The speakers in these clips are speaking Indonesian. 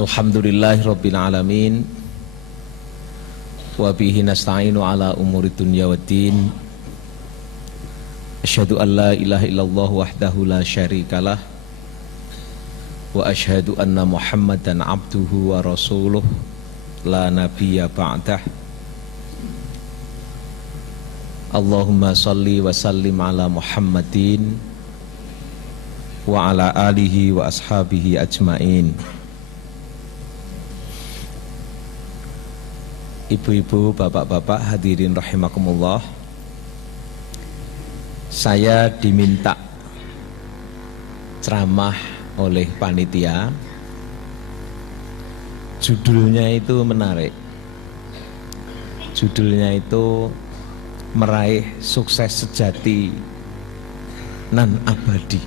Alhamdulillahirabbil alamin wa bihi nasta'inu ala umuri dunya waddin. Asyhadu an la ilaha illallah wahdahu la syarikalah wa asyhadu anna Muhammadan abduhu wa rasuluh la nabiyya ba'dah. Allahumma salli wa sallim ala Muhammadin wa ala alihi wa ashabihi ajmain. Ibu-ibu, bapak-bapak, hadirin rahimakumullah. Saya diminta ceramah oleh panitia. Judulnya itu menarik. Judulnya itu meraih sukses sejati nan abadi.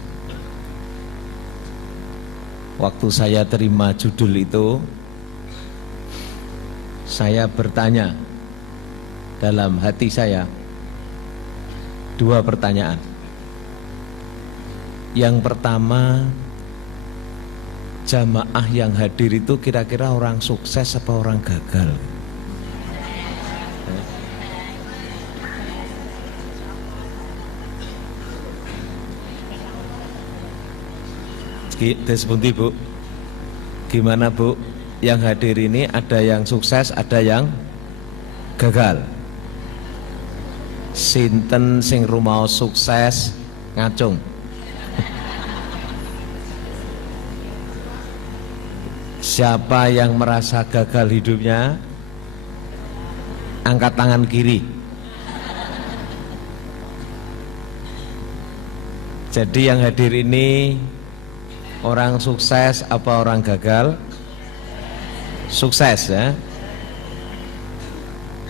Waktu saya terima judul itu, saya bertanya dalam hati saya dua pertanyaan. Yang pertama, jamaah yang hadir itu kira-kira orang sukses apa orang gagal? Seperti Bu, gimana Bu? Yang hadir ini ada yang sukses, ada yang gagal. Sinten sing rumaos sukses ngacung. Siapa yang merasa gagal hidupnya, angkat tangan kiri. Jadi yang hadir ini orang sukses apa orang gagal? Sukses ya.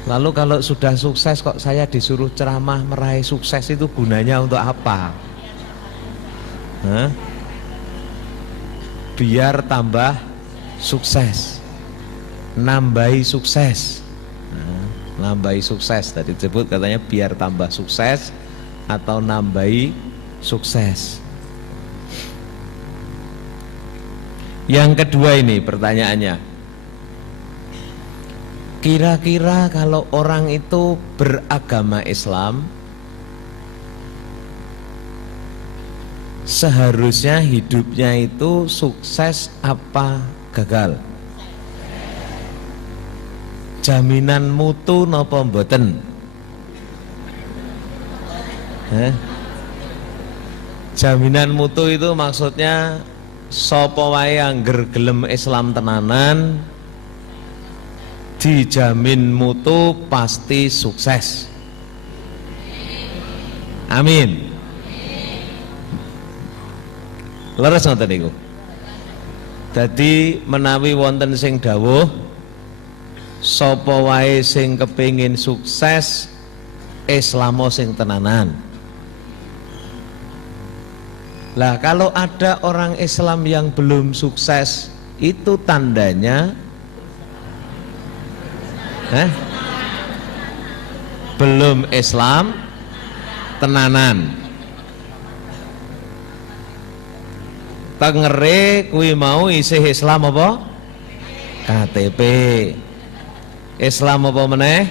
Lalu kalau sudah sukses kok saya disuruh ceramah meraih sukses, itu gunanya untuk apa? Hah? Biar tambah sukses, nambahi sukses. Nambahi sukses tadi disebut katanya biar tambah sukses atau nambahi sukses. Yang kedua ini pertanyaannya, kira-kira kalau orang itu beragama Islam, seharusnya hidupnya itu sukses apa gagal? Jaminan mutu napa mboten? Jaminan mutu itu maksudnya sapa wae angger gelem Islam tenanan dijamin mutu pasti sukses. Amin. Leres ngoten niku. Dadi menawi wonten sing dawuh sapa wae sing kepengin sukses Islamo sing tenanan. Lah kalau ada orang Islam yang belum sukses, itu tandanya belum Islam tenanan. Tengere kuwi mau isih Islam apa? KTP. Islam apa meneh?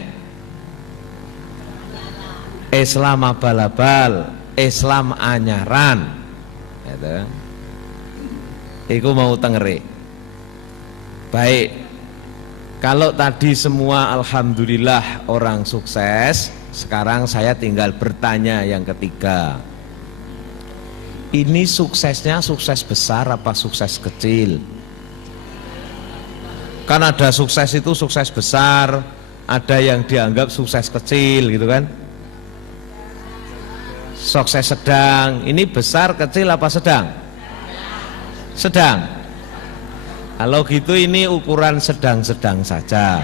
Islam abal-abal, Islam anyaran. Gitu. Iku mau tengere. Baik. Kalau tadi semua alhamdulillah orang sukses, sekarang saya tinggal bertanya yang ketiga. Ini suksesnya sukses besar apa sukses kecil? Kan ada sukses itu sukses besar, ada yang dianggap sukses kecil gitu kan? Sukses sedang, ini besar, kecil apa sedang? Sedang. Kalau gitu ini ukuran sedang-sedang saja.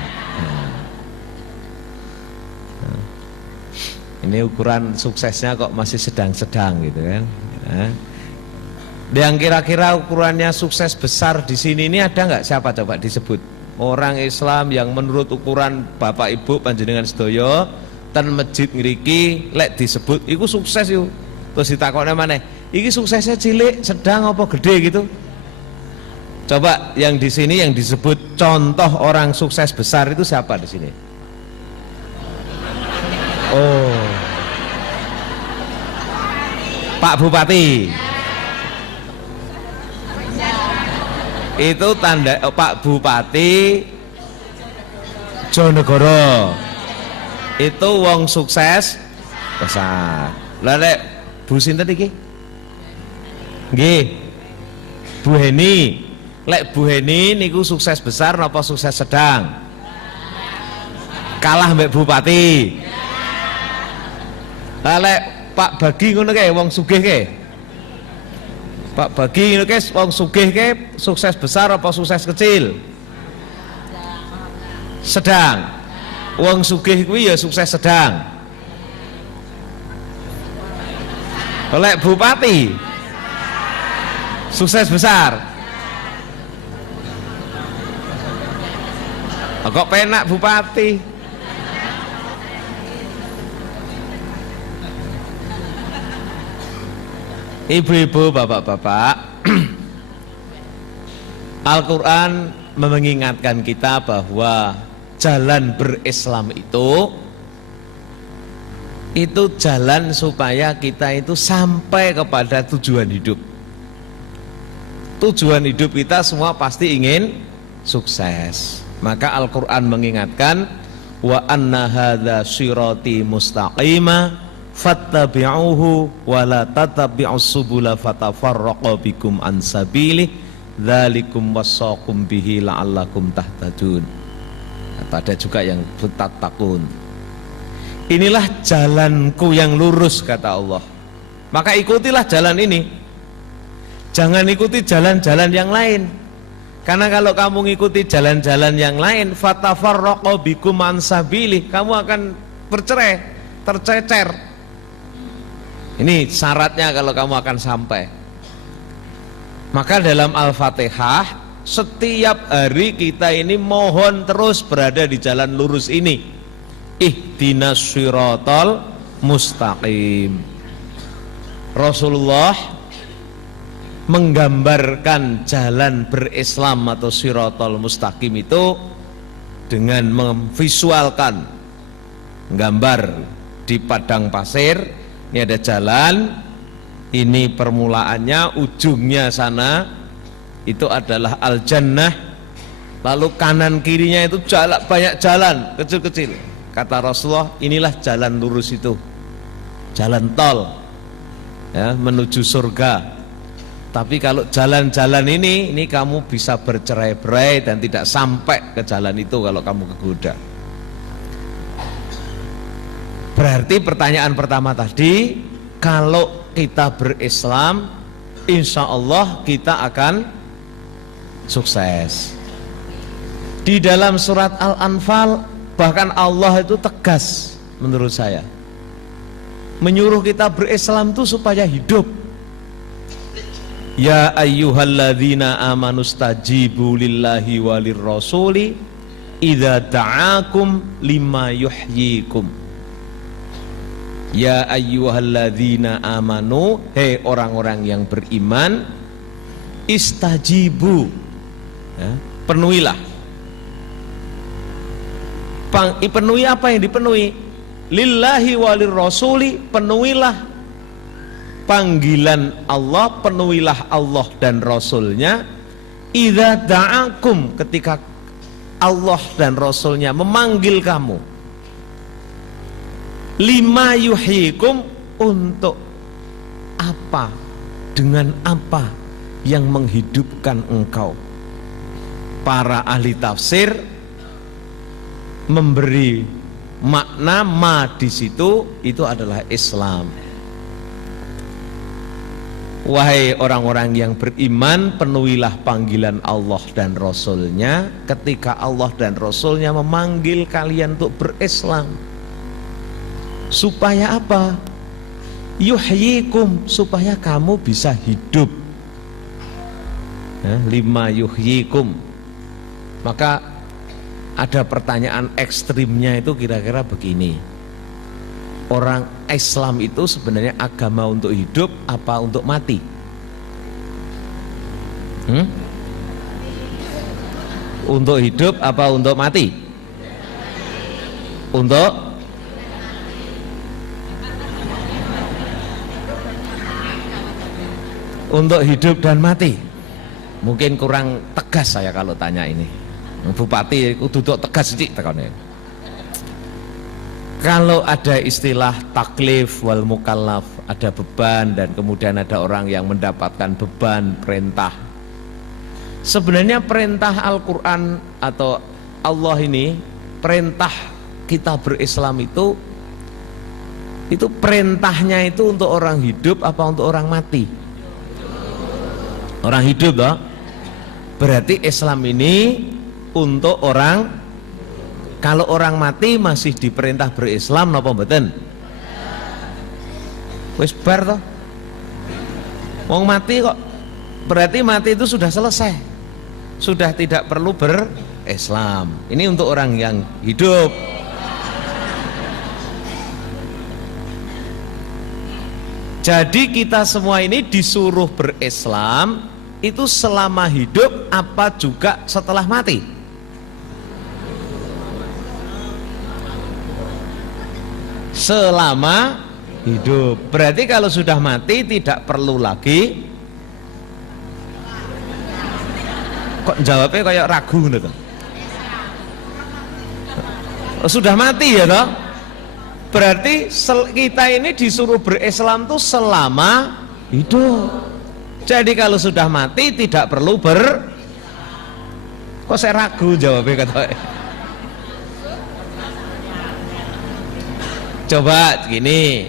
Ini ukuran suksesnya kok masih sedang-sedang gitu kan? Yang kira-kira ukurannya sukses besar di sini ini ada nggak? Siapa coba disebut? Orang Islam yang menurut ukuran Bapak Ibu panjenengan sedaya ten masjid ngriki lek disebut iku sukses yuk. Terus ditakokne maneh, iki suksesnya cilik, sedang apa gede gitu? Coba yang di sini yang disebut contoh orang sukses besar itu siapa di sini? Oh, Pak Bupati. Itu tanda Pak Bupati Jonegoro. Itu wong sukses besar. Lah nek Bu sinten iki? Nggih. Bu Heni. Lek Bu Heni niku sukses besar napa sukses sedang? Kalah mbek Bupati. Lah lek Pak Bagi ngono kae wong sugih kae. Pak Bagi ngono kae wong sugih kae sukses besar apa sukses kecil? Sedang. Wong sugih kuwi ya sukses sedang. Lek Bupati sukses besar. Kok penak Bupati? Ibu-ibu, bapak-bapak, Al-Quran mengingatkan kita bahwa jalan berislam itu jalan supaya kita itu sampai kepada tujuan hidup. Tujuan hidup kita semua pasti ingin sukses. Maka Al-Quran mengingatkan wa anna hadza sirati mustaqima fattabi'uhu wa la tattabi'us subula fatafarraqa bikum an sabilih dzalikum wassaqum bihi la'allakum tahtadun. Ada juga yang tattaqun. Inilah jalanku yang lurus kata Allah. Maka ikutilah jalan ini. Jangan ikuti jalan-jalan yang lain. Karena kalau kamu ngikuti jalan-jalan yang lain, fatafarraqu bikum an sabilih, kamu akan bercerai, tercecer. Ini syaratnya kalau kamu akan sampai. Maka dalam Al-Fatihah, setiap hari kita ini mohon terus berada di jalan lurus ini. Ihdinas shiratal mustaqim. Rasulullah menggambarkan jalan berislam atau shiratal mustaqim itu dengan memvisualkan gambar di padang pasir. Ini ada jalan, ini permulaannya, ujungnya sana itu adalah al-jannah, lalu kanan kirinya itu banyak jalan kecil-kecil. Kata Rasulullah, inilah jalan lurus itu, jalan tol ya, menuju surga. Tapi kalau jalan-jalan ini kamu bisa bercerai-berai dan tidak sampai ke jalan itu kalau kamu kegoda. Berarti pertanyaan pertama tadi, kalau kita berislam, insya Allah kita akan sukses. Di dalam surat Al-Anfal bahkan Allah itu tegas menurut saya, menyuruh kita berislam itu supaya hidup. Ya ayyuhalladzina amanu stajibu lillahi walir rasuli idza da'akum lima yuhyikum. Ya ayyuhalladzina amanu, hei orang-orang yang beriman, istajibu ya, penuhilah. Penuhi apa yang dipenuhi? Lillahi walir rasuli, penuhilah panggilan Allah, penuhilah Allah dan Rasulnya. Idza da'akum, ketika Allah dan Rasulnya memanggil kamu. Lima yuhyikum, untuk apa, dengan apa yang menghidupkan engkau. Para ahli tafsir memberi makna ma di situ itu adalah Islam. Wahai orang-orang yang beriman, penuhilah panggilan Allah dan Rasulnya ketika Allah dan Rasulnya memanggil kalian untuk berislam. Supaya apa? Yuhyikum, supaya kamu bisa hidup. Lima yuhyikum. Maka ada pertanyaan ekstrimnya itu kira-kira begini. Orang Islam itu sebenarnya agama untuk hidup apa untuk mati? Untuk hidup apa untuk mati? Untuk hidup dan mati. Mungkin kurang tegas saya kalau tanya ini. Bupati duduk tegas sih tekannya. Kalau ada istilah taklif wal mukallaf, ada beban dan kemudian ada orang yang mendapatkan beban perintah. Sebenarnya perintah Al-Quran atau Allah ini, perintah kita berislam itu perintahnya itu untuk orang hidup apa untuk orang mati? Orang hidup loh. Berarti Islam ini untuk orang, kalau orang mati masih diperintah berislam napa mboten? Wis bar toh. Wong mati kok, berarti mati itu sudah selesai. Sudah tidak perlu berislam. Ini untuk orang yang hidup. Jadi kita semua ini disuruh berislam itu selama hidup apa juga setelah mati? Selama hidup. Berarti kalau sudah mati tidak perlu lagi. Kok jawabnya kayak ragu gitu. Sudah mati ya toh? Berarti kita ini disuruh berislam tuh selama hidup. Jadi kalau sudah mati tidak perlu kok saya ragu jawabnya kata. Coba gini,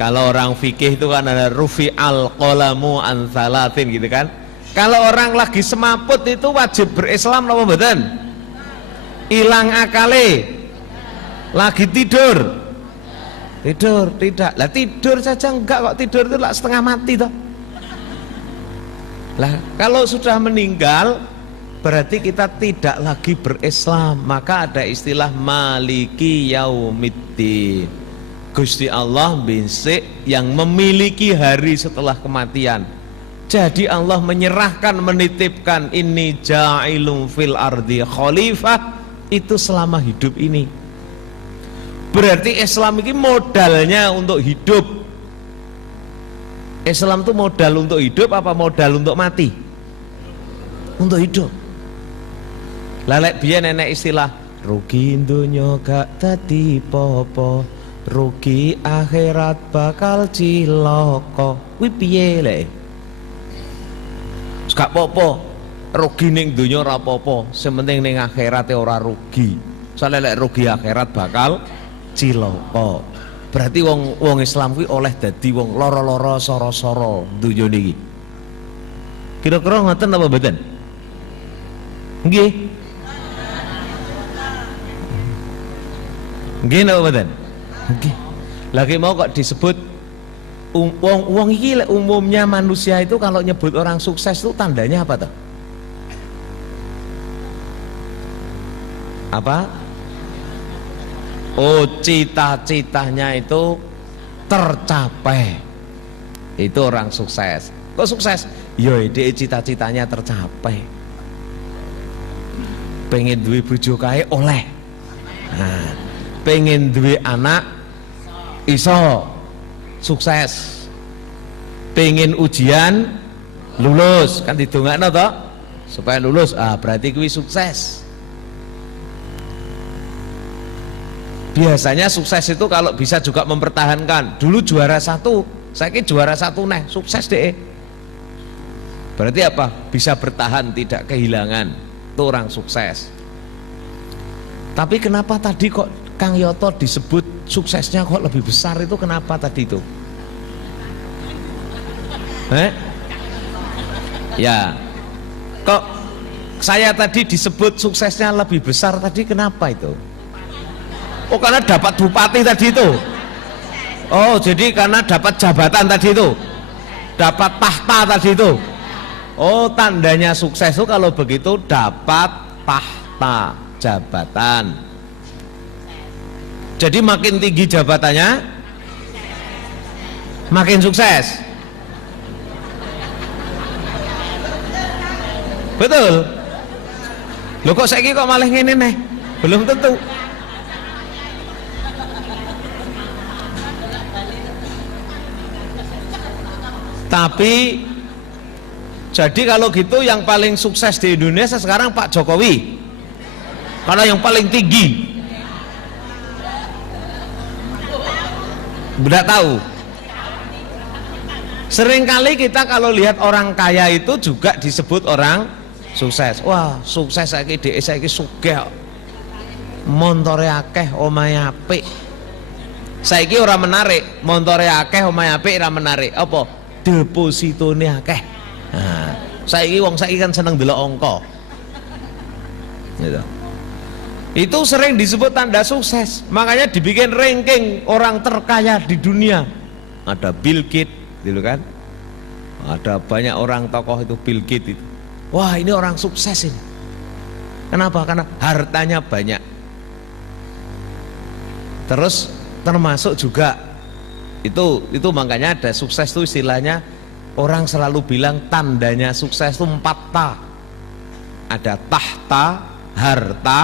kalau orang fikih itu kan ada rufi al qalamu an salatin gitu kan. Kalau orang lagi semaput itu wajib berislam apa mboten? Hilang akale. Lagi tidur tidak lah, tidur saja enggak kok, tidur itu lah setengah mati toh. Lah kalau sudah meninggal berarti kita tidak lagi berislam, maka ada istilah maliki yaumiddin. Gusti Allah binsik yang memiliki hari setelah kematian. Jadi Allah menyerahkan, menitipkan ini ja'ilun fil ardi khalifah itu selama hidup ini. Berarti Islam ini modalnya untuk hidup. Islam itu modal untuk hidup apa modal untuk mati? Untuk hidup. Lalek biyen nenek istilah rugi dunya gak dadi popo, rugi akhirat bakal cilaka. Kuwi piye lek? Gak popo, rugi ning dunya ora popo, sing penting ning akhirate ora rugi. Soale lek rugi akhirat bakal cilaka. Berarti wong Islam kuwi oleh dadi wong lara-lara sara-sara donya niki. Kira-kira ngoten apa mboten? Nggih. Nggih napa mboten? Nggih. Lagi mau kok disebut wong iki umumnya manusia itu kalau nyebut orang sukses itu tandanya apa toh? Apa? Oh, cita-citanya itu tercapai. Itu orang sukses. Kok sukses? Yo, ide cita-citanya tercapai. Pengen duwe bojo kae oleh. Nah, pengen duwe anak iso sukses. Pengen ujian lulus, kan didongakno toh supaya lulus. Berarti kuwi sukses. Biasanya sukses itu kalau bisa juga mempertahankan. Dulu juara 1, saya kira juara 1 nih, sukses deh. Berarti apa? Bisa bertahan, tidak kehilangan. Itu orang sukses. Tapi kenapa tadi kok Kang Yoto disebut suksesnya kok lebih besar itu, kenapa tadi itu? Ya, kok saya tadi disebut suksesnya lebih besar tadi, kenapa itu? Oh, karena dapat bupati tadi itu. Oh, jadi karena dapat jabatan tadi itu, dapat tahta tadi itu. Oh, tandanya sukses itu kalau begitu dapat tahta, jabatan. Jadi makin tinggi jabatannya makin sukses. Betul. Loh kok saiki kok malah ngene neh? Belum tentu. Tapi jadi kalau gitu yang paling sukses di Indonesia sekarang Pak Jokowi, karena yang paling tinggi. Tidak tahu. Seringkali kita kalau lihat orang kaya itu juga disebut orang sukses. Wah, sukses saiki dhek saiki sugih. Montore akeh, omahe apik. Saiki ora menarik, montore akeh, omahe apik ora menarik. Apa? Depositone akeh. Nah, saiki wong saiki kan seneng delok angka. Gitu. Itu sering disebut tanda sukses. Makanya dibikin ranking orang terkaya di dunia. Ada Bill Gates, gitu kan? Ada banyak orang tokoh itu Bill Gates itu. Wah, ini orang sukses ini. Kenapa? Karena hartanya banyak. Terus termasuk juga itu makanya ada sukses itu istilahnya orang selalu bilang tandanya sukses itu 4 ta. Ada tahta, harta,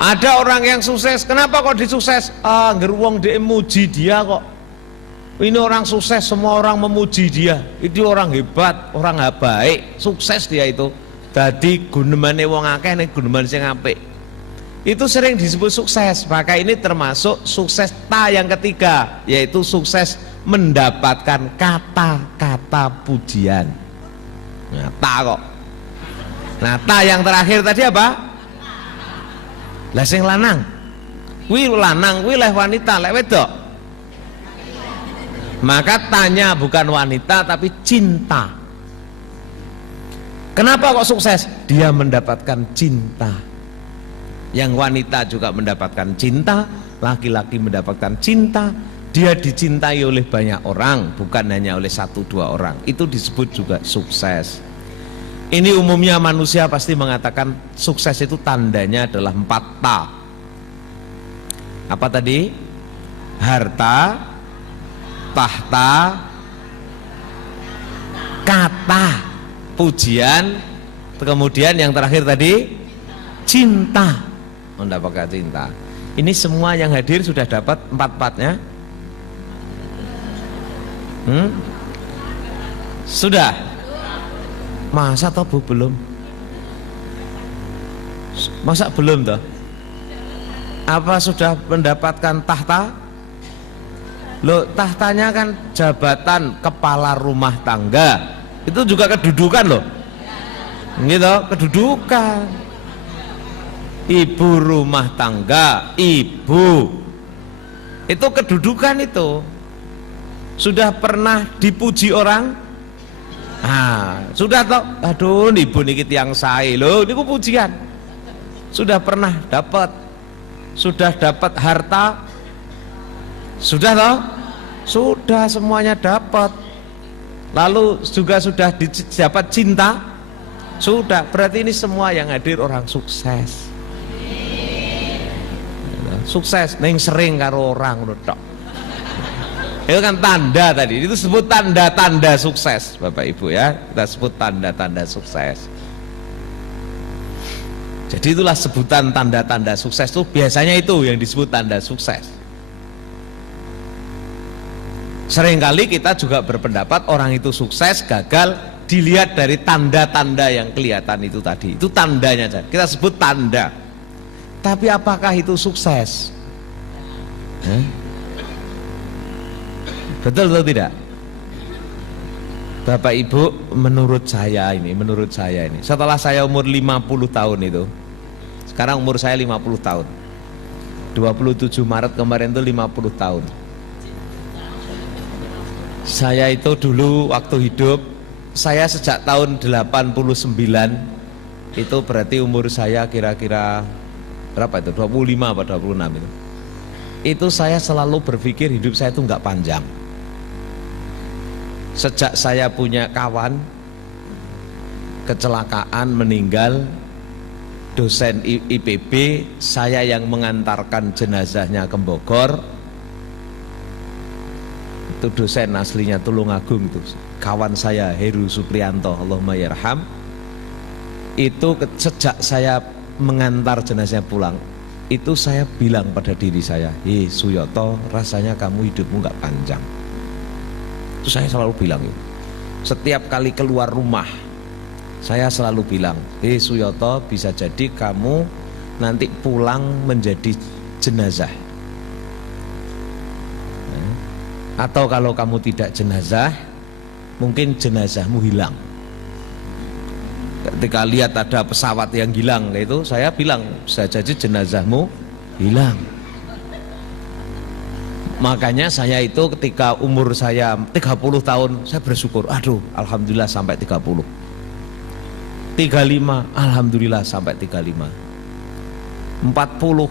ada orang yang sukses. Kenapa kok disukses? Ngeruang dia muji dia kok. Ini orang sukses, semua orang memuji dia. Itu orang hebat, orang baik, sukses dia itu. Dadi gunemane wong akeh ning guneman sing apik. Itu sering disebut sukses. Maka ini termasuk sukses ta yang ketiga, yaitu sukses mendapatkan kata-kata pujian. Nah, ta kok. Nah, ta yang terakhir tadi apa? Lah sing lanang. Kuwi lanang, kuwi leh wanita, lek wedok. Maka tanya bukan wanita tapi cinta. Kenapa kok sukses? Dia mendapatkan cinta. Yang wanita juga mendapatkan cinta, laki-laki mendapatkan cinta. Dia dicintai oleh banyak orang, bukan hanya oleh 1-2 orang. Itu disebut juga sukses. Ini umumnya manusia pasti mengatakan sukses itu tandanya adalah 4 ta. Apa tadi? Harta, tahta, kata, pujian, kemudian yang terakhir tadi cinta. Mendapatkan cinta. Ini semua yang hadir sudah dapat 4-4-nya? Sudah? Masa toh belum? Masa belum toh? Apa sudah mendapatkan tahta? Loh, tahtanya kan jabatan kepala rumah tangga. Itu juga kedudukan loh. Gitu, kedudukan. Ibu rumah tangga, ibu. Itu kedudukan itu. Sudah pernah dipuji orang? Sudah toh. Aduh, ibu niki tiyang sae lho, niku pujian. Sudah pernah dapat. Sudah dapat harta. Sudah toh? Sudah, semuanya dapat. Lalu juga sudah dapat cinta. Sudah, berarti ini semua yang hadir orang sukses. Sukses neng sering karo orang tok. Itu kan tanda tadi. Itu sebut tanda-tanda sukses, Bapak Ibu ya. Kita sebut tanda-tanda sukses. Jadi itulah sebutan tanda-tanda sukses itu biasanya itu yang disebut tanda sukses. Seringkali kita juga berpendapat orang itu sukses gagal dilihat dari tanda-tanda yang kelihatan itu tadi. Itu tandanya saja. Kita sebut tanda. Tapi apakah itu sukses? Betul atau tidak? Bapak Ibu, menurut saya ini, setelah saya umur 50 tahun itu, sekarang umur saya 50 tahun. 27 Maret kemarin itu 50 tahun. Saya itu dulu waktu hidup, saya sejak tahun 89, itu berarti umur saya kira-kira berapa itu? 25 atau 26 itu. Itu saya selalu berpikir hidup saya itu enggak panjang. Sejak saya punya kawan kecelakaan meninggal, dosen IPB, saya yang mengantarkan jenazahnya ke Bogor. itu dosen aslinya Tulungagung, itu kawan saya Heru Supriyanto, Allahumma yarham. Itu sejak saya mengantar jenazah pulang, itu saya bilang pada diri saya, Suyoto, rasanya kamu hidupmu nggak panjang. Itu saya selalu bilang itu. Setiap kali keluar rumah saya selalu bilang, Suyoto, bisa jadi kamu nanti pulang menjadi jenazah. Atau kalau kamu tidak jenazah, mungkin jenazahmu hilang. Ketika lihat ada pesawat yang hilang, itu saya bilang, bisa jadi jenazahmu hilang. Makanya saya itu ketika umur saya 30 tahun, saya bersyukur, aduh alhamdulillah sampai 30. 35, alhamdulillah sampai 35. 40,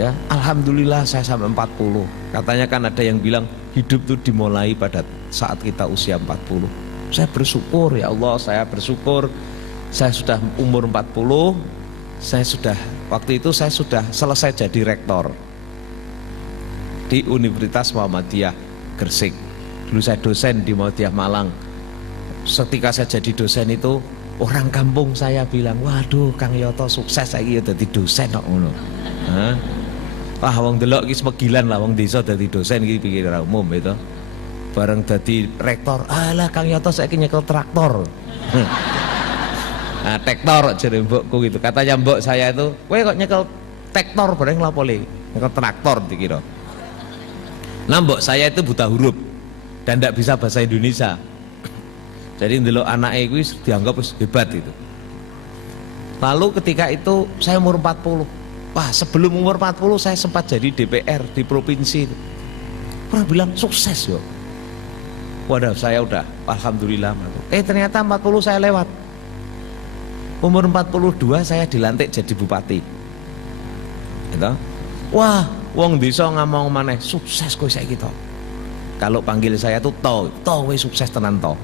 ya alhamdulillah saya sampai 40. Katanya kan ada yang bilang hidup itu dimulai pada saat kita usia 40. Saya bersyukur, ya Allah, saya bersyukur saya sudah umur 40. Waktu itu saya sudah selesai jadi rektor di Universitas Muhammadiyah Gresik. Dulu saya dosen di Muhammadiyah Malang. Ketika saya jadi dosen itu, orang kampung saya bilang, waduh Kang Yoto sukses saiki ya dadi dosen kok ngono. Wah wong delok iki semegilan lah wong desa dadi dosen iki pikir umum itu. Bareng dadi rektor, alah Kang Yoto saiki nyekel traktor. Nah, traktor jare mbokku gitu. Katanya mbok saya itu, kowe kok nyekel traktor bareng lapole? Nyekel traktor dikira. Nah mbok saya itu buta huruf dan tidak bisa bahasa Indonesia. Jadi ndelok anake kuwi dianggap hebat itu. Lalu ketika itu saya umur 40. Wah, sebelum umur 40 saya sempat jadi DPR di provinsi. Pernah bilang sukses yo. Waduh, saya udah alhamdulillah. Ternyata 40 saya lewat. Umur 42 saya dilantik jadi bupati. Gitu. Wah, wong desa ngomong maneh sukses kowe saiki to. Kalau panggil saya tuh to kowe sukses tenan to.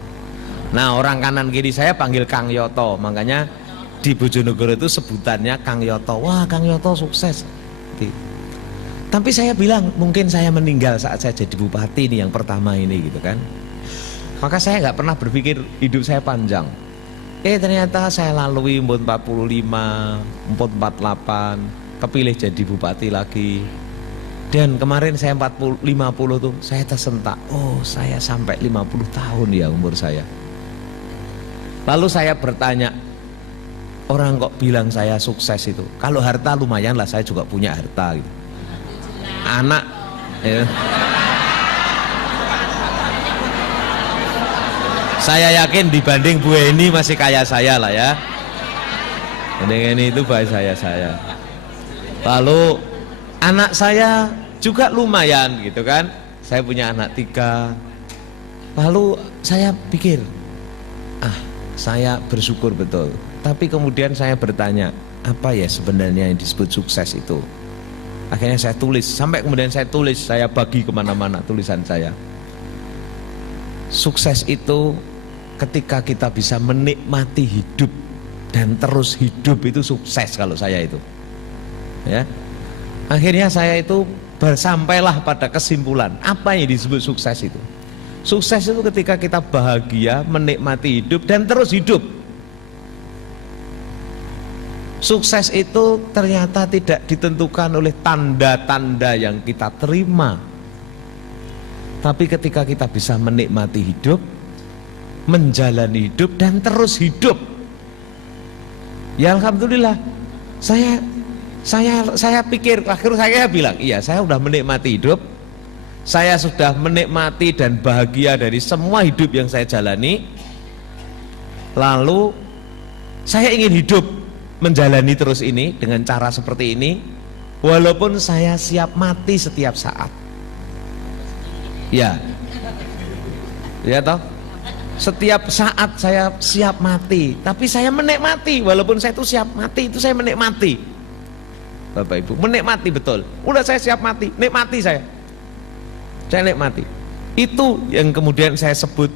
Nah, orang kanan kiri saya panggil Kang Yoto, makanya di Bojonegoro itu sebutannya Kang Yoto. Wah, Kang Yoto sukses. Tapi saya bilang mungkin saya meninggal saat saya jadi bupati ini yang pertama ini gitu kan. Maka saya nggak pernah berpikir hidup saya panjang. Ternyata saya lalui umur 45, umur 48, kepilih jadi bupati lagi. Dan kemarin saya 50 tuh saya tersentak. Oh, saya sampai 50 tahun ya umur saya. Lalu saya bertanya, orang kok bilang saya sukses itu? Kalau harta lumayan lah, saya juga punya harta gitu. Anak ya. Saya yakin dibanding Bu Eni masih kaya saya lah ya. Dengan ini itu baik saya. Lalu anak saya juga lumayan gitu kan. Saya punya anak 3. Lalu saya pikir, saya bersyukur betul. Tapi kemudian saya bertanya, apa ya sebenarnya yang disebut sukses itu? Akhirnya saya tulis, sampai kemudian saya bagi kemana-mana tulisan saya. Sukses itu ketika kita bisa menikmati hidup dan terus hidup, itu sukses kalau saya itu. Ya. Akhirnya saya itu bersampailah pada kesimpulan, apa yang disebut sukses itu? Sukses itu ketika kita bahagia, menikmati hidup dan terus hidup. Sukses itu ternyata tidak ditentukan oleh tanda-tanda yang kita terima. Tapi ketika kita bisa menikmati hidup, menjalani hidup dan terus hidup. Ya alhamdulillah. Saya pikir, akhirnya saya bilang, iya saya sudah menikmati hidup. Saya sudah menikmati dan bahagia dari semua hidup yang saya jalani. Lalu saya ingin hidup menjalani terus ini dengan cara seperti ini, walaupun saya siap mati setiap saat. Ya toh, setiap saat saya siap mati, tapi saya menikmati, walaupun saya itu siap mati, itu saya menikmati. Bapak Ibu, menikmati betul. Udah saya siap mati, nikmati saya nikmati. Itu yang kemudian saya sebut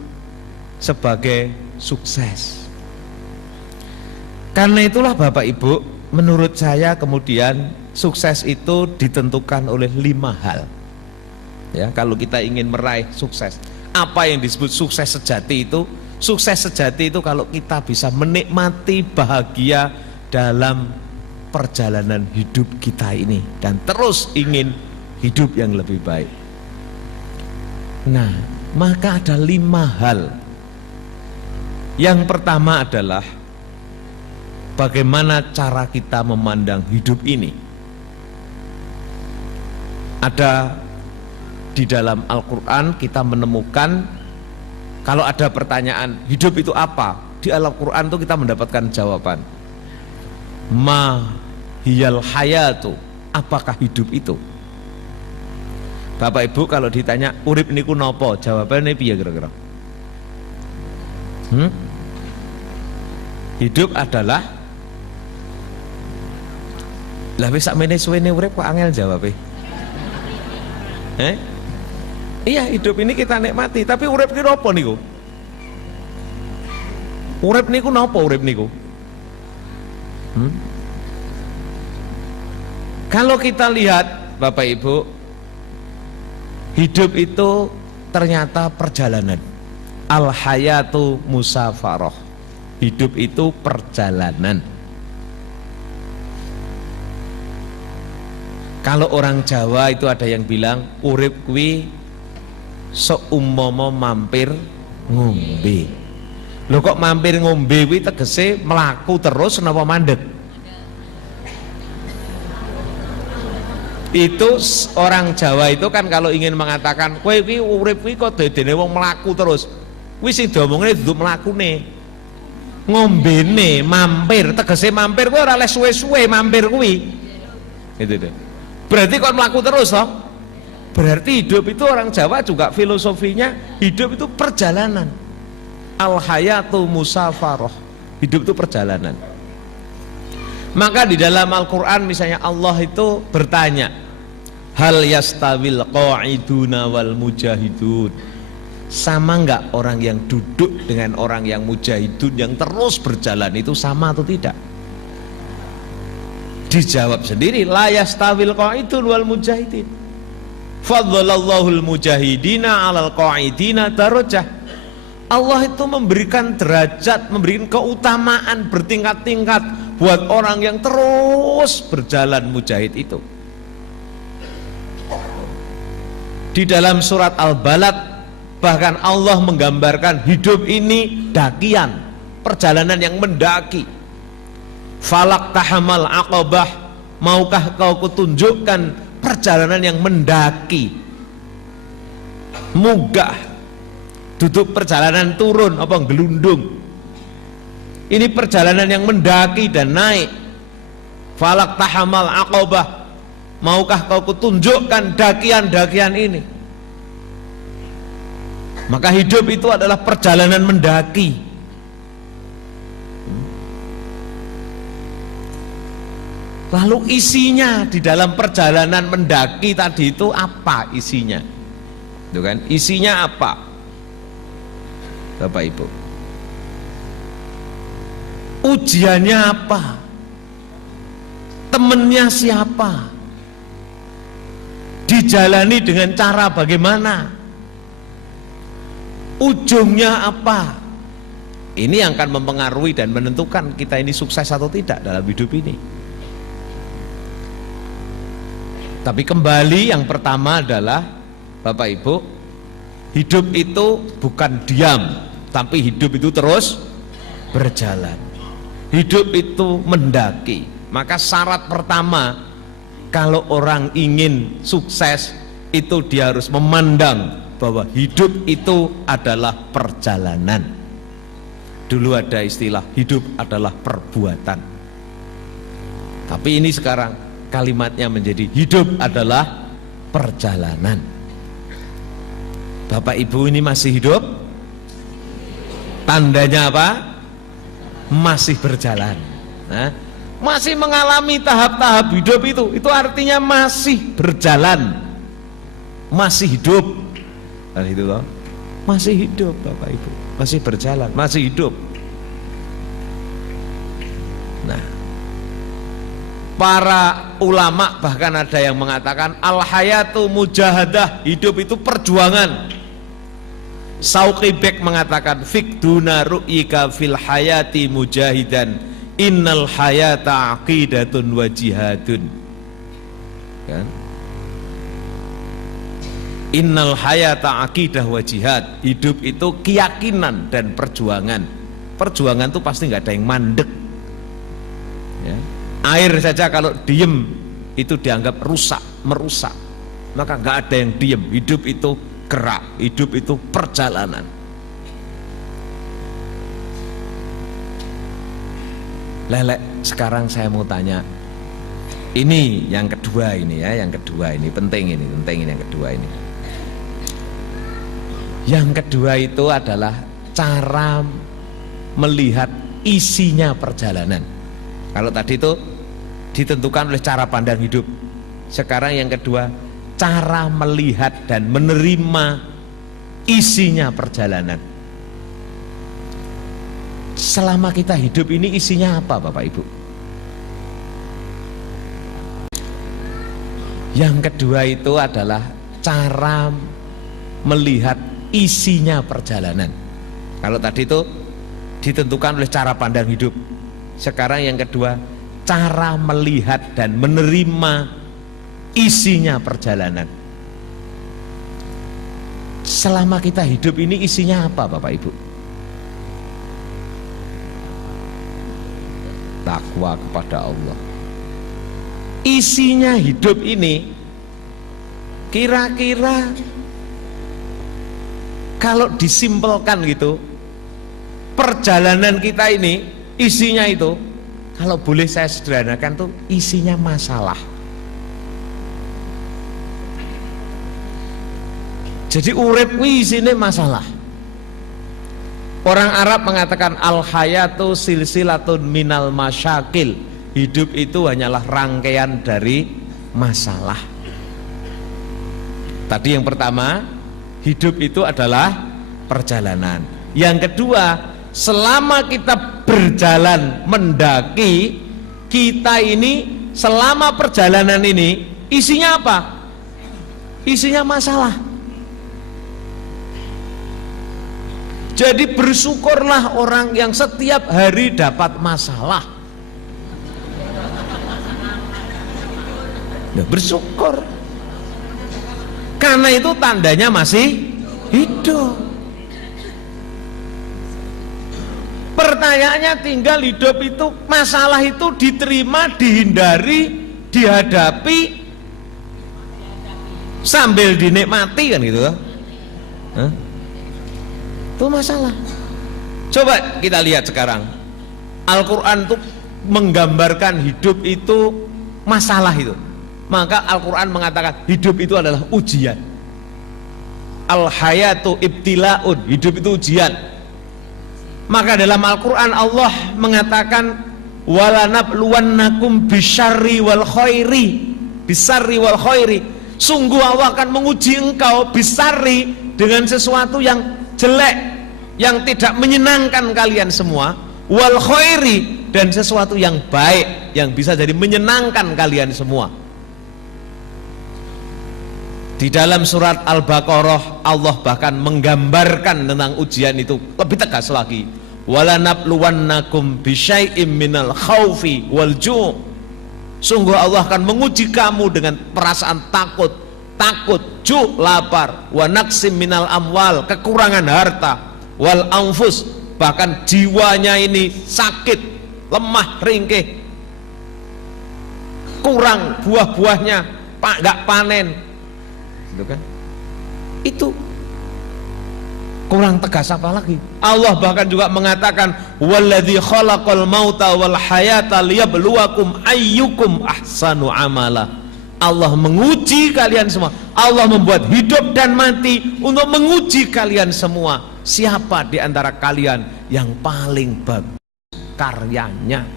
sebagai sukses. Karena itulah Bapak Ibu, menurut saya kemudian sukses itu ditentukan oleh 5 hal. Ya, kalau kita ingin meraih sukses, apa yang disebut sukses sejati itu? Sukses sejati itu kalau kita bisa menikmati bahagia dalam perjalanan hidup kita ini dan terus ingin hidup yang lebih baik. Nah, maka ada 5 hal. Yang pertama adalah bagaimana cara kita memandang hidup ini. Ada di dalam Al-Quran kita menemukan kalau ada pertanyaan hidup itu apa, di Al-Quran itu kita mendapatkan jawaban. Ma hiyal hayatu, apakah hidup itu? Bapak Ibu kalau ditanya urip niku nopo, jawabannya piye kira-kira? Hidup adalah lah wis sakmene suwene urip kok angel jawabe. Iya, hidup ini kita nikmati, tapi urip ki nopo niku? Urip niku nopo urip niku? Kalau kita lihat Bapak Ibu, hidup itu ternyata perjalanan. Al-hayatu musafaroh. Hidup itu perjalanan. Kalau orang Jawa itu ada yang bilang urip kuwi seumpama mampir ngombe. Lho kok mampir ngombe kuwi tegese melaku terus napa mandeg? Itu orang Jawa itu kan kalau ingin mengatakan kowe kuwi urip kuwi kok dadene wong melaku terus. Kuwi sing diomongne dudu mlakune. Ngombene mampir, tegese mampir kuwi ora oleh suwe-suwe mampir kuwi. Gitu deh. Berarti kok melaku terus toh? Berarti hidup itu orang Jawa juga filosofinya hidup itu perjalanan. Al-hayatu musafaroh. Hidup itu perjalanan. Maka di dalam Al-Quran misalnya Allah itu bertanya, hal yastawil qa'iduna wal mujahidun, sama enggak orang yang duduk dengan orang yang mujahidun yang terus berjalan itu sama atau tidak? Dijawab sendiri, la yastawil qa'idun wal mujahidin, fadzalallahu mujahidina 'alal qa'idina darajah. Allah itu memberikan derajat, memberikan keutamaan bertingkat-tingkat buat orang yang terus berjalan mujahid itu. Di dalam surat Al-Balad bahkan Allah menggambarkan hidup ini dakian, perjalanan yang mendaki. Falak tahamal aqabah, maukah kau kutunjukkan perjalanan yang mendaki, munggah, duduk perjalanan turun apa gelundung. Ini perjalanan yang mendaki dan naik. Falak tahamal aqabah, maukah kau kutunjukkan dakian-dakian ini? Maka hidup itu adalah perjalanan mendaki. Lalu isinya di dalam perjalanan mendaki tadi itu apa isinya? Itu kan? Isinya apa? Bapak Ibu. Ujiannya apa? Temennya siapa? Dijalani dengan cara bagaimana? Ujungnya apa? Ini yang akan mempengaruhi dan menentukan kita ini sukses atau tidak dalam hidup ini. Tapi kembali yang pertama adalah Bapak Ibu, hidup itu bukan diam, tapi hidup itu terus berjalan. Hidup itu mendaki. Maka syarat pertama kalau orang ingin sukses itu dia harus memandang bahwa hidup itu adalah perjalanan. Dulu ada istilah hidup adalah perbuatan. Tapi ini sekarang kalimatnya menjadi hidup adalah perjalanan. Bapak Ibu ini masih hidup? Tandanya apa? Masih berjalan. Nah, masih mengalami tahap-tahap hidup itu artinya masih berjalan, masih hidup. Dan itu loh, masih hidup Bapak Ibu, masih berjalan, masih hidup. Nah, Para ulama bahkan ada yang mengatakan al-hayatu mujahadah, hidup itu perjuangan. Sauqi Bek mengatakan fikduna ru'yika fil hayati mujahidan, innal hayata aqidatun wa jihadun. Kan? Innal hayata aqidah wa jihad, hidup itu keyakinan dan perjuangan. Perjuangan itu pasti nggak ada yang mandek. Ya. Air saja kalau diem itu dianggap rusak, merusak. Maka nggak ada yang diem. Hidup itu gerak, hidup itu perjalanan. Lelek, sekarang saya mau tanya. Ini yang kedua ini ya, yang kedua ini penting ini yang kedua ini. Yang kedua itu adalah cara melihat isinya perjalanan. Kalau tadi itu ditentukan oleh cara pandang hidup. Sekarang yang kedua, cara melihat dan menerima isinya perjalanan. Selama kita hidup ini isinya apa Bapak Ibu? Yang kedua itu adalah cara melihat isinya perjalanan. Kalau tadi itu ditentukan oleh cara pandang hidup. Sekarang yang kedua, cara melihat dan menerima isinya perjalanan. Selama kita hidup ini isinya apa Bapak Ibu? Takwa kepada Allah. Isinya hidup ini kira-kira kalau disimpelkan gitu, perjalanan kita ini isinya itu, kalau boleh saya sederhanakan tuh isinya masalah. Jadi urip isinya masalah. Orang Arab mengatakan al-hayatu silsilatun minal masyakil. Hidup itu hanyalah rangkaian dari masalah. Tadi yang pertama, hidup itu adalah perjalanan. Yang kedua, selama kita berjalan mendaki, kita ini selama perjalanan ini isinya apa? Isinya masalah. Jadi bersyukurlah orang yang setiap hari dapat masalah. Nah, bersyukur. Karena itu tandanya masih hidup. Pertanyaannya tinggal hidup itu, masalah itu diterima, dihindari, dihadapi, sambil dinikmati kan gitu. Hah? Itu masalah. Coba kita lihat sekarang. Al-Quran itu menggambarkan hidup itu masalah itu. Maka Al-Quran mengatakan hidup itu adalah ujian. Al-hayatu ibtilaun, hidup itu ujian. Maka dalam Al-Quran Allah mengatakan walanabluwannakum bisyarri wal khairi, bisyarri wal khairi. Sungguh Allah akan menguji engkau bisyarri, dengan sesuatu yang jelek, yang tidak menyenangkan kalian semua, wal khairi, dan sesuatu yang baik yang bisa jadi menyenangkan kalian semua. Di dalam surat Al-Baqarah Allah bahkan menggambarkan tentang ujian itu lebih tegas lagi. Walanabluwannakum bisyai'im minal khaufi wal ju'. Sungguh Allah akan menguji kamu dengan perasaan takut, ju', lapar, wa naqsim minal amwal, kekurangan harta, wal anfus, bahkan jiwanya ini sakit, lemah, ringkih, kurang buah-buahnya, nggak panen. Itu kan, itu kurang tegas apa lagi? Allah bahkan juga mengatakan walladzi khalaqal mauta wal hayata liyabluwakum ayyukum ahsanu amala. Allah menguji kalian semua. Allah membuat hidup dan mati untuk menguji kalian semua. Siapa di antara kalian yang paling bagus karyanya?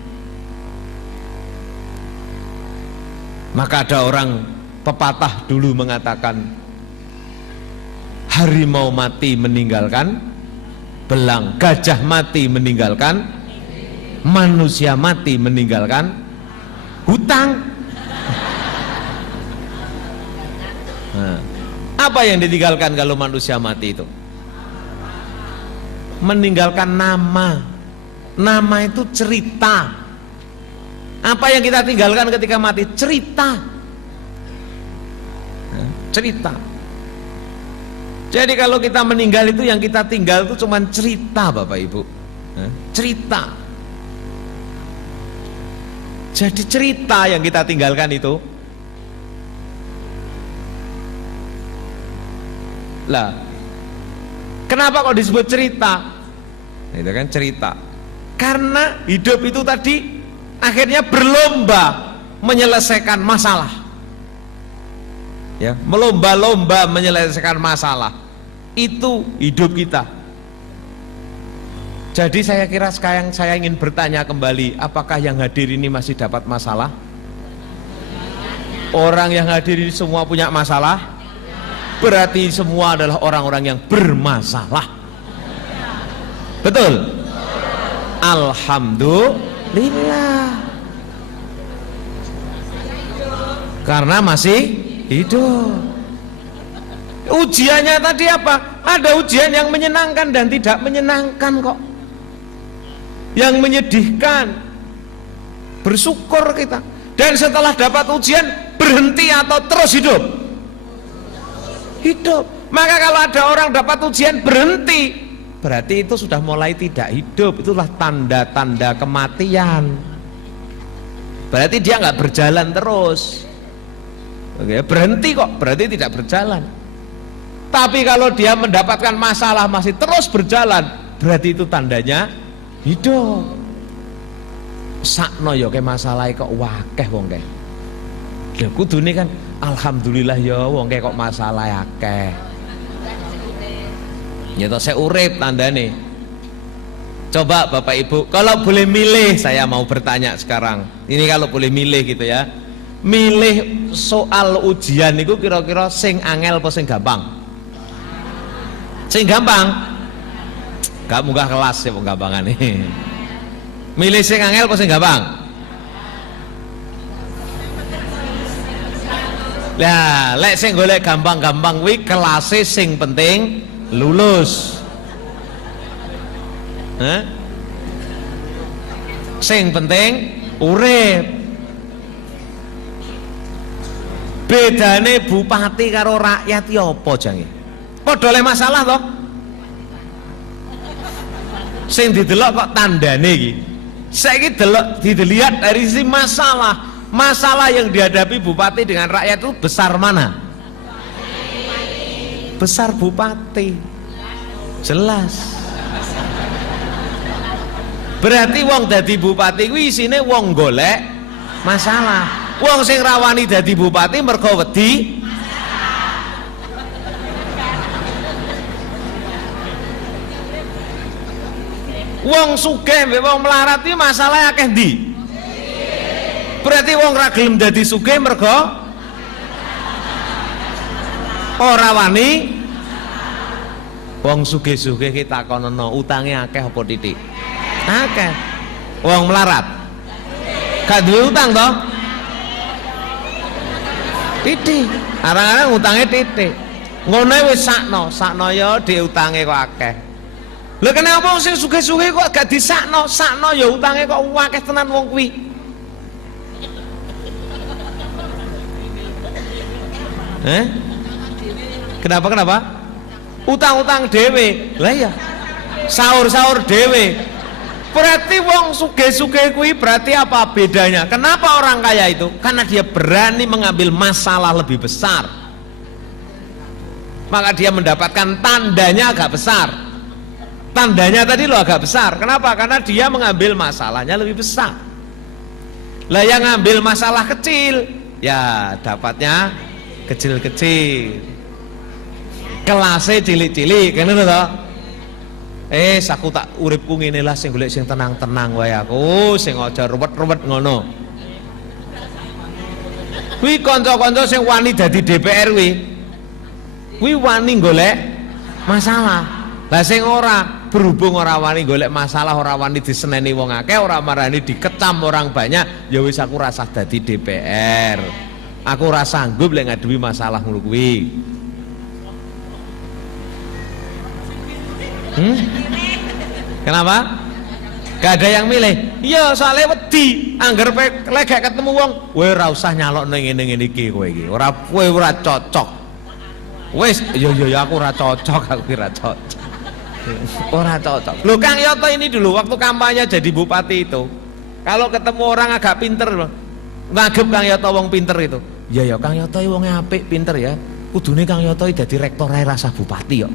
Maka ada orang pepatah dulu mengatakan harimau mati meninggalkan belang, gajah mati meninggalkan, manusia mati meninggalkan hutang. Nah, apa yang ditinggalkan kalau manusia mati itu? Meninggalkan nama. Nama itu cerita. Apa yang kita tinggalkan ketika mati? Cerita. Nah, cerita. Jadi kalau kita meninggal itu yang kita tinggal itu cuma cerita, Bapak Ibu. Nah, cerita. Jadi cerita yang kita tinggalkan itu. Lah, kenapa kok disebut cerita? Itu kan cerita. Karena hidup itu tadi akhirnya berlomba menyelesaikan masalah. Ya, melomba-lomba menyelesaikan masalah. Itu hidup kita. Jadi saya kira sekarang saya ingin bertanya kembali, apakah yang hadir ini masih dapat masalah? Orang yang hadir ini semua punya masalah? Berarti semua adalah orang-orang yang bermasalah. Betul? Alhamdulillah. Karena masih hidup. Ujiannya tadi apa? Ada ujian yang menyenangkan dan tidak menyenangkan kok. Yang menyedihkan. Bersyukur kita. Dan setelah dapat ujian, berhenti atau terus hidup? Hidup. Maka kalau ada orang dapat ujian berhenti, berarti itu sudah mulai tidak hidup. Itulah tanda-tanda kematian. Berarti dia nggak berjalan terus. Oke, berhenti kok, berarti tidak berjalan. Tapi kalau dia mendapatkan masalah masih terus berjalan, berarti itu tandanya hidup. Sakno ya ke masalah kok wakeh wong ke. Lha kudune kan alhamdulillah ya wong ke kok masalah akeh. Ya toh saya urip tandane. Coba Bapak Ibu, kalau boleh milih, saya mau bertanya sekarang. Ini kalau boleh milih gitu ya. Milih soal ujian itu kira-kira sing angel apa sing gampang? Sing gampang? Gak munggah kelas ya penggampangan nih. Milih sing angel apa sing gampang? Lah, lek sing golek gampang-gampang kuwi kelase sing penting lulus. Hah? Sing penting urip. Bedane bupati karo rakyat ya apa jange? Padha le masalah toh? Sing didelok kok tandane iki. Saiki delok dilihat dari sisi masalah. Masalah yang dihadapi bupati dengan rakyat itu besar mana? Besar bupati. Jelas. Berarti wong dadi bupati kuwi isine wong golek masalah. Wong sing rawani dadi bupati mergo wedi wong sugih mbek wong melarat iki masalah akeh ndi? Berarti wong ra gelem dadi sugih mergo ora wani. Wong sugih-sugih ki takonono utange akeh apa titik? Akeh. Wong melarat gak duwe utang toh? Titik. Arang-arang utangnya titik. Ngono wis sakno ya diutange kok akeh. Lha kenapa sing sugih-sugih kok gak disakno? Sakno ya utange kok akeh tenan wong kuwi. Kenapa? Utang-utang dhewe. Lah iya. Sahur-sahur dhewe. Berarti wong sugih-sugih kuwi berarti apa bedanya? Kenapa orang kaya itu? Karena dia berani mengambil masalah lebih besar. Maka dia mendapatkan tandanya agak besar. Tandanya tadi lo agak besar. Kenapa? Karena dia mengambil masalahnya lebih besar. Lah yang ngambil masalah kecil, ya dapatnya kecil-kecil. Kelasnya cilik-cilik, kan itu toh? Aku tak uripku ngene lah sing golek sing tenang-tenang wae aku, sing aja ruwet-ruwet ngono. Kuwi kanca-kanca sing wani dadi DPR kuwi wani golek masalah. Lah sing ora berhubung ora wani golek masalah, ora wani diseneni wong akeh, ora marani dikecam orang banyak, ya wis aku rasah dadi DPR. Aku ora sanggup lek ngadepi masalah ngono kuwi. Kenapa? Gak ada yang milih. Iya, soalnya wedi. Angger lek gak ketemu wong, kowe ora usah nyalokno ngene-ngene iki kowe iki. Kowe ora cocok. Wis, ya aku ora cocok, aku ora cocok. Ora cocok. Loh Kang Yoto ini dulu waktu kampanye jadi bupati itu, kalau ketemu orang agak pinter, nganggep Kang Yoto wong pinter itu. Ya Kang Yoto wong apik pinter ya. Kudune Kang Yoto dadi rektor ae rasa bupati yo.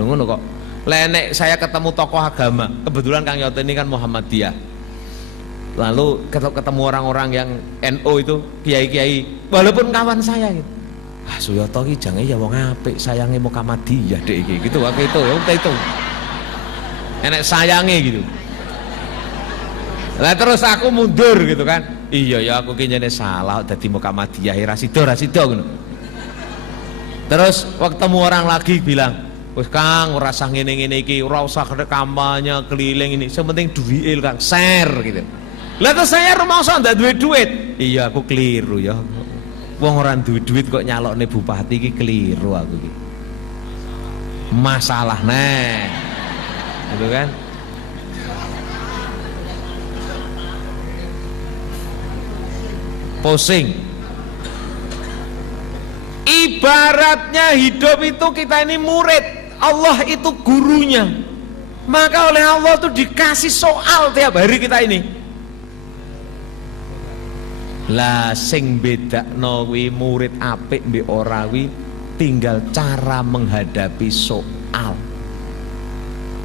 Lho ngono kok. Lenek saya ketemu tokoh agama, kebetulan Kang Yoto ini kan Muhammadiyah. Lalu ketemu orang-orang yang NU itu, kiai-kiai, walaupun kawan saya gitu. Ah Suyoto iki jange ya wong apik, sayange Muhammadiyah dek iki gitu waktu itu, ya itu. Enek sayange gitu. Lah terus aku mundur gitu kan. Iya ya aku ki jane salah dadi Muhammadiyah ra sida ngono. Terus waktu ketemu orang lagi bilang, wis Kang ora usah ngene-ngene iki, ora usah kampanye keliling ini, yang penting duit Kang, share gitu. Lah terus saya rumangsa ndak duwe duit. Iya aku keliru ya. Wong ora duwe duit kok nyalokne bupati iki keliru aku iki. Masalah neh. Gitu kan? Pusing. Ibaratnya hidup itu kita ini murid, Allah itu gurunya. Maka oleh Allah itu dikasih soal tiap hari kita ini. Lah sing bedakno kuwi murid apik mbek ora kuwi tinggal cara menghadapi soal.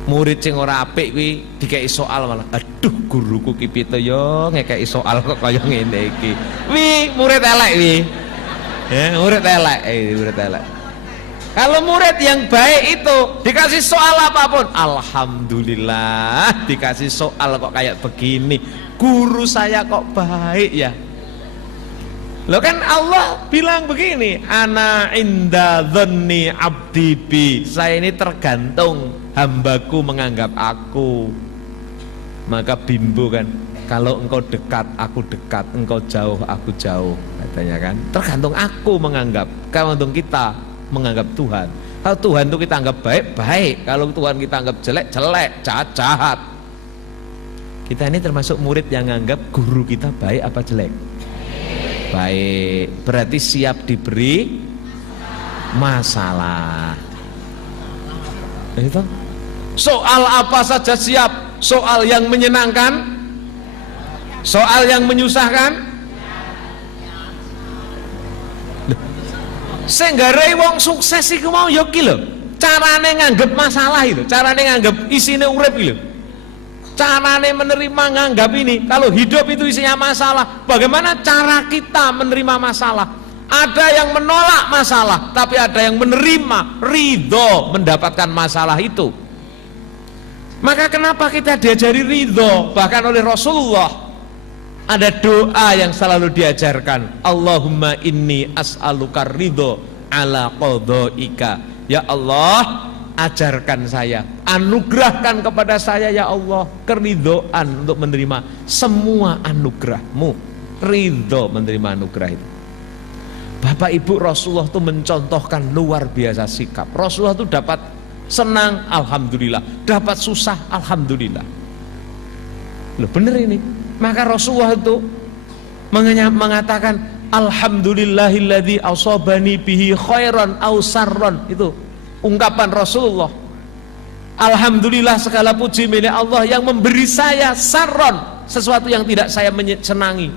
Murid sing ora apik kuwi dikeki soal malah aduh guruku ki pito yo ngekeki soal kok kaya ngene iki. Wi murid elek wi. Ya, murid elek, murid elek. Kalau murid yang baik itu dikasih soal apapun, alhamdulillah dikasih soal kok kayak begini. Guru saya kok baik ya. Loh kan Allah bilang begini, ana inda dhanni abdi bi. Saya ini tergantung hambaku menganggap aku. Maka bimbo kan, kalau engkau dekat aku dekat, engkau jauh aku jauh, katanya kan. Tergantung aku menganggap, tergantung kita menganggap Tuhan. Kalau Tuhan itu kita anggap baik, baik. Kalau Tuhan kita anggap jelek, jelek, jahat, jahat. Kita ini termasuk murid yang anggap guru kita baik apa jelek? Baik. Berarti siap diberi masalah. Itu soal apa saja siap. Soal yang menyenangkan, soal yang menyusahkan. Senggare wong sukses iku mau yo ki lho. Carane nganggep masalah itu, carane nganggep isine urip iki lho. Carane menerima nganggap ini. Kalau hidup itu isinya masalah, bagaimana cara kita menerima masalah? Ada yang menolak masalah, tapi ada yang menerima, ridho mendapatkan masalah itu. Maka kenapa kita diajari ridho? Bahkan oleh Rasulullah ada doa yang selalu diajarkan, Allahumma inni as'aluka ridho ala qadhaika. Ya Allah, ajarkan saya, anugerahkan kepada saya ya Allah keridhaan untuk menerima semua anugerahmu. Ridho menerima anugerah itu. Bapak Ibu, Rasulullah itu mencontohkan luar biasa sikap. Rasulullah itu dapat senang, alhamdulillah. Dapat susah, alhamdulillah. Loh bener ini. Maka Rasulullah itu mengatakan alhamdulillahilladzi asabani bihi khairan aw sarran. Itu ungkapan Rasulullah. Alhamdulillah segala puji milik Allah yang memberi saya sarron, sesuatu yang tidak saya senangi.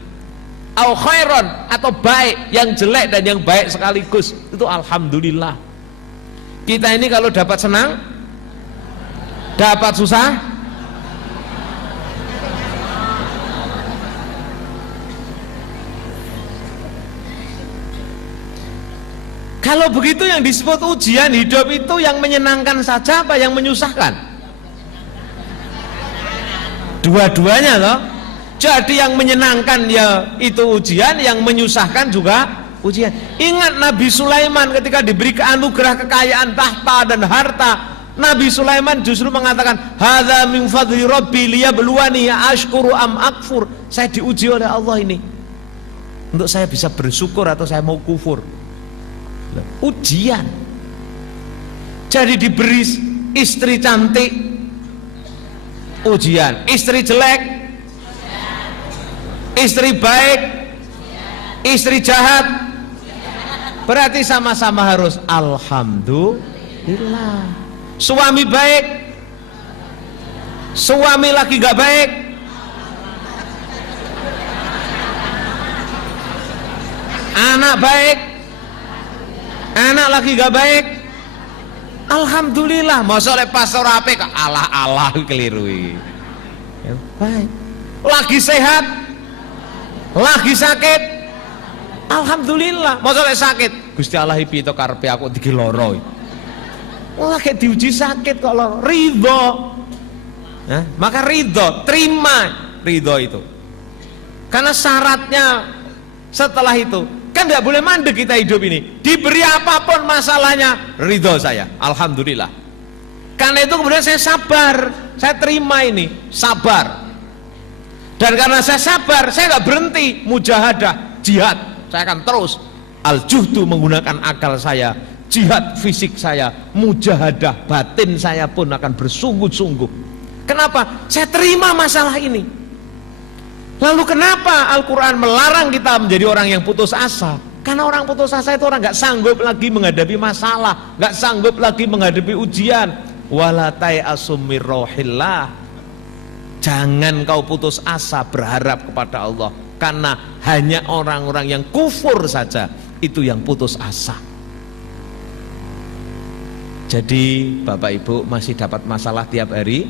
Aw khairan, atau baik, yang jelek dan yang baik sekaligus. Itu alhamdulillah. Kita ini kalau dapat senang, dapat susah, kalau begitu yang disebut ujian hidup itu yang menyenangkan saja apa yang menyusahkan? Dua-duanya loh. Jadi yang menyenangkan ya itu ujian, yang menyusahkan juga ujian. Ingat Nabi Sulaiman ketika diberi anugerah kekayaan tahta dan harta, Nabi Sulaiman justru mengatakan, hadza min fadli rabbi liyabluwani ashkuru am akfur. Saya diuji oleh Allah ini untuk saya bisa bersyukur atau saya mau kufur. Ujian. Jadi diberi istri cantik, ujian. Istri jelek, istri baik, istri jahat, berarti sama-sama harus alhamdulillah. Suami baik, suami lagi gak baik, anak baik, anak lagi gak baik, alhamdulillah. Masa oleh pastor ape kok Allah keliru. Ya, baik. Lagi sehat, lagi sakit, alhamdulillah. Masa oleh sakit, Gusti Allah piye to karepe aku iki lara. Lagi diuji sakit kok lo ridho, maka ridho, terima ridho itu. Karena syaratnya setelah itu kan tidak boleh mandek kita hidup ini. Diberi apapun masalahnya, ridho saya, alhamdulillah. Karena itu kemudian saya sabar, saya terima ini, sabar. Dan karena saya sabar, saya nggak berhenti mujahadah, jihad. Saya akan terus al-juhdu menggunakan akal saya, jihad fisik saya, mujahadah batin saya pun akan bersungguh-sungguh. Kenapa? Saya terima masalah ini. Lalu kenapa Al-Quran melarang kita menjadi orang yang putus asa? Karena orang putus asa itu orang gak sanggup lagi menghadapi masalah, gak sanggup lagi menghadapi ujian. Wala ta'asum mir rohillah. Jangan kau putus asa berharap kepada Allah, karena hanya orang-orang yang kufur saja itu yang putus asa. Jadi Bapak Ibu masih dapat masalah tiap hari?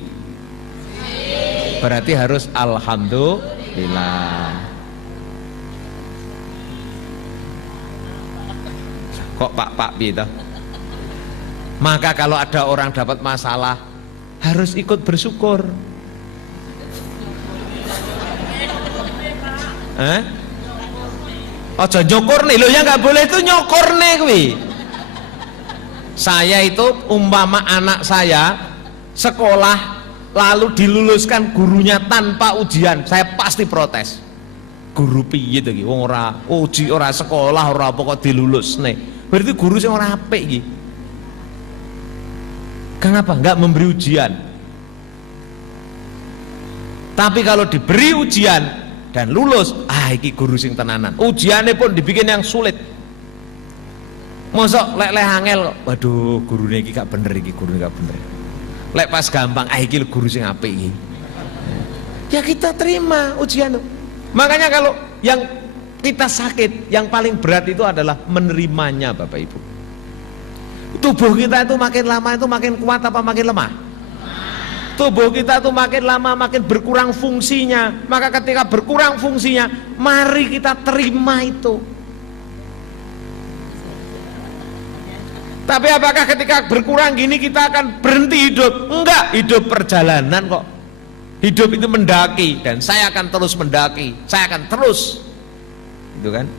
Berarti harus alhamdulillah. Kok pak gitu? Maka kalau ada orang dapat masalah harus ikut bersyukur. Ojo nyokor nih, lo ya nggak boleh itu nyokor nih kuwi. Saya itu umpama anak saya sekolah lalu diluluskan gurunya tanpa ujian, saya pasti protes. Guru piye to iki wong ora uji, ora sekolah, ora apa kok dilulusne. Berarti guru sing ora apik iki. Kenapa enggak memberi ujian? Tapi kalau diberi ujian dan lulus, iki guru sing tenanan. Ujiannya pun dibikin yang sulit. Mosok lek angel, waduh gurune iki gak bener, iki gurune gak bener. Lek pas gampang, iki guru sing apik iki. Ya kita terima ujian. Makanya kalau yang kita sakit, yang paling berat itu adalah menerimanya, Bapak Ibu. Tubuh kita itu makin lama itu makin kuat apa makin lemah? Tubuh kita itu makin lama makin berkurang fungsinya. Maka ketika berkurang fungsinya, mari kita terima itu. Tapi apakah ketika berkurang gini kita akan berhenti hidup? Enggak, hidup perjalanan kok. Hidup itu mendaki, dan saya akan terus mendaki. Saya akan terus, gitu kan?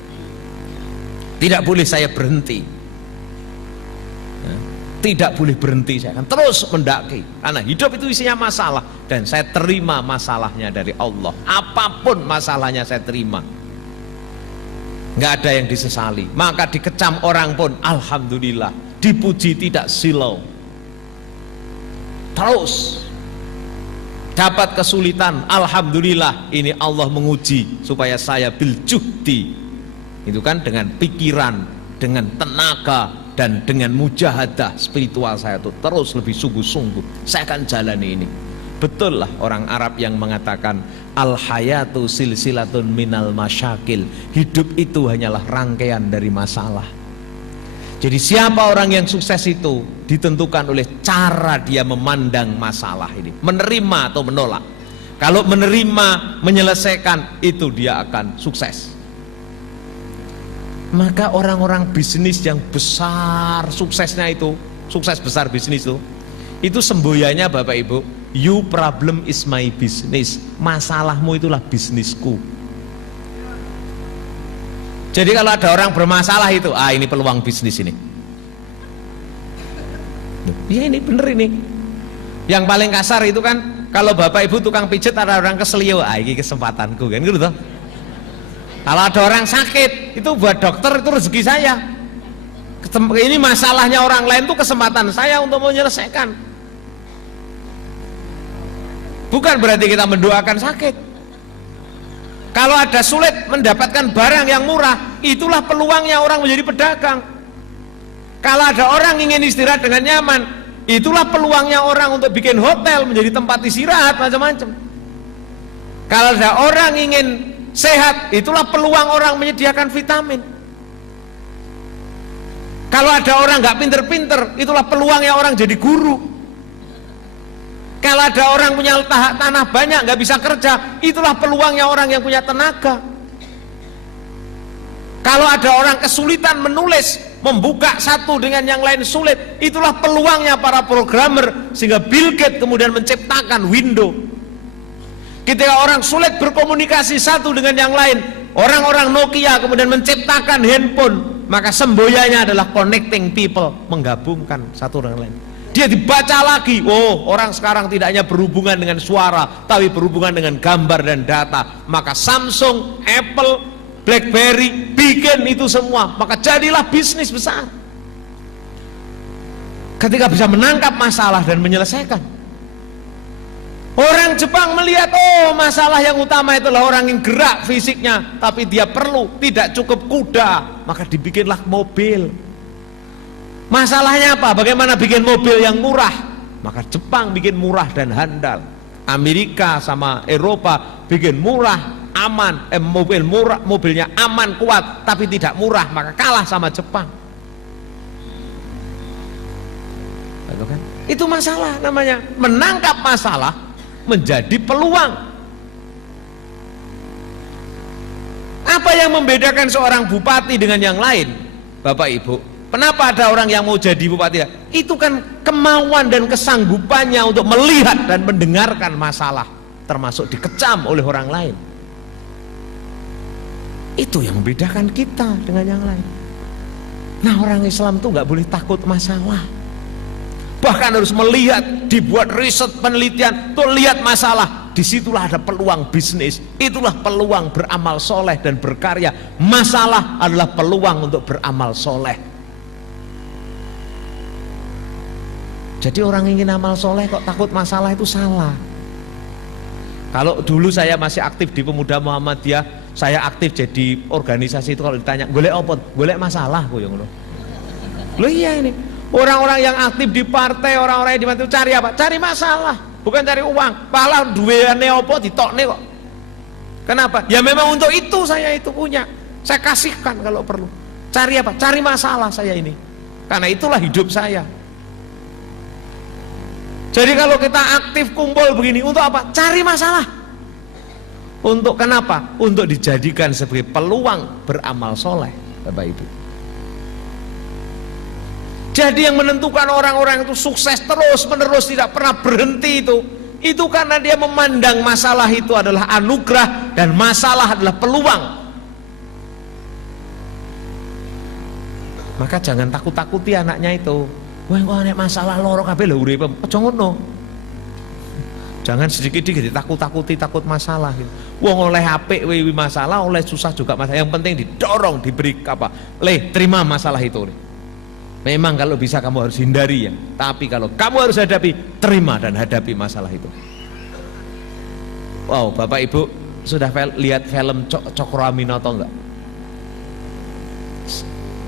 Tidak boleh saya berhenti. Tidak boleh berhenti, saya akan terus mendaki. Karena hidup itu isinya masalah, dan saya terima masalahnya dari Allah. Apapun masalahnya saya terima. Nggak ada yang disesali. Maka dikecam orang pun alhamdulillah, dipuji tidak silau. Terus dapat kesulitan, alhamdulillah, ini Allah menguji supaya saya bil juhdi, itu kan dengan pikiran, dengan tenaga, dan dengan mujahadah spiritual saya itu terus lebih sungguh-sungguh. Saya akan jalani ini. Betul lah orang Arab yang mengatakan al hayatu silsilatun minal masyakil. Hidup itu hanyalah rangkaian dari masalah. Jadi siapa orang yang sukses itu ditentukan oleh cara dia memandang masalah ini, menerima atau menolak. Kalau menerima, menyelesaikan, itu dia akan sukses. Maka orang-orang bisnis yang besar suksesnya itu, sukses besar bisnis itu semboyannya Bapak Ibu, you problem is my business. Masalahmu itulah bisnisku. Jadi kalau ada orang bermasalah itu, ini peluang bisnis ini. Iya ini bener ini. Yang paling kasar itu kan kalau bapak ibu tukang pijet ada orang keselio, ini kesempatanku kan gitu toh. Kalau ada orang sakit itu buat dokter itu rezeki saya. Ini masalahnya orang lain itu kesempatan saya untuk menyelesaikan. Bukan berarti kita mendoakan sakit. Kalau ada sulit mendapatkan barang yang murah, itulah peluangnya orang menjadi pedagang. Kalau ada orang ingin istirahat dengan nyaman, itulah peluangnya orang untuk bikin hotel menjadi tempat istirahat macam-macam. Kalau ada orang ingin sehat, itulah peluang orang menyediakan vitamin. Kalau ada orang nggak pinter-pinter, itulah peluangnya orang jadi guru. Kalau ada orang punya tanah banyak nggak bisa kerja, itulah peluangnya orang yang punya tenaga. Kalau ada orang kesulitan menulis, membuka satu dengan yang lain sulit, itulah peluangnya para programmer sehingga Bill Gates kemudian menciptakan Windows. Ketika orang sulit berkomunikasi satu dengan yang lain, orang-orang Nokia kemudian menciptakan handphone, maka semboyannya adalah connecting people, menggabungkan satu dengan lain. Dia dibaca lagi, oh orang sekarang tidak hanya berhubungan dengan suara, tapi berhubungan dengan gambar dan data. Maka Samsung, Apple, BlackBerry bikin itu semua, maka jadilah bisnis besar. Ketika bisa menangkap masalah dan menyelesaikan. Orang Jepang melihat, oh masalah yang utama itulah orang yang gerak fisiknya, tapi dia perlu, tidak cukup kuda, maka dibikinlah mobil. Masalahnya apa? Bagaimana bikin mobil yang murah? Maka Jepang bikin murah dan handal. Amerika sama Eropa bikin murah, aman, mobil murah, mobilnya aman, kuat, tapi tidak murah, maka kalah sama Jepang. Itu kan? Itu masalah namanya. Menangkap masalah menjadi peluang. Apa yang membedakan seorang bupati dengan yang lain, Bapak Ibu? Kenapa ada orang yang mau jadi bupati? Itu kan kemauan dan kesanggupannya untuk melihat dan mendengarkan masalah, termasuk dikecam oleh orang lain. Itu yang membedakan kita dengan yang lain. Nah, orang Islam tuh nggak boleh takut masalah. Bahkan harus melihat, dibuat riset penelitian, tuh lihat masalah. Disitulah ada peluang bisnis. Itulah peluang beramal soleh dan berkarya. Masalah adalah peluang untuk beramal soleh. Jadi orang ingin amal soleh kok takut masalah itu salah. Kalau dulu saya masih aktif di Pemuda Muhammadiyah, saya aktif jadi organisasi itu, kalau ditanya golek apa? Golek masalah kok yang lo iya ini. Orang-orang yang aktif di partai, orang-orang yang dibantu cari apa? Cari masalah, bukan cari uang. Pala duweane apa ditokne kok. Kenapa? Ya memang untuk itu saya itu punya. Saya kasihkan kalau perlu. Cari apa? Cari masalah saya ini. Karena itulah hidup saya. Jadi kalau kita aktif kumpul begini, untuk apa? Cari masalah. Untuk kenapa? Untuk dijadikan sebagai peluang beramal soleh, Bapak Ibu. Jadi yang menentukan orang-orang itu sukses terus menerus, tidak pernah berhenti itu karena dia memandang masalah itu adalah anugerah dan masalah adalah peluang. Maka jangan takut-takuti anaknya itu. Wah, kok nek masalah loro kabeh lho uripe. Aja ngono. Jangan sedikit-sedikit ditakut-takuti, takut masalah gitu. Wong oleh apik wiwi masalah, oleh susah juga masalah. Yang penting didorong, diberi apa? Terima masalah itu. Memang kalau bisa kamu harus hindari ya. Tapi kalau kamu harus hadapi, terima dan hadapi masalah itu. Wow, Bapak Ibu sudah lihat film Cokro Aminoto enggak?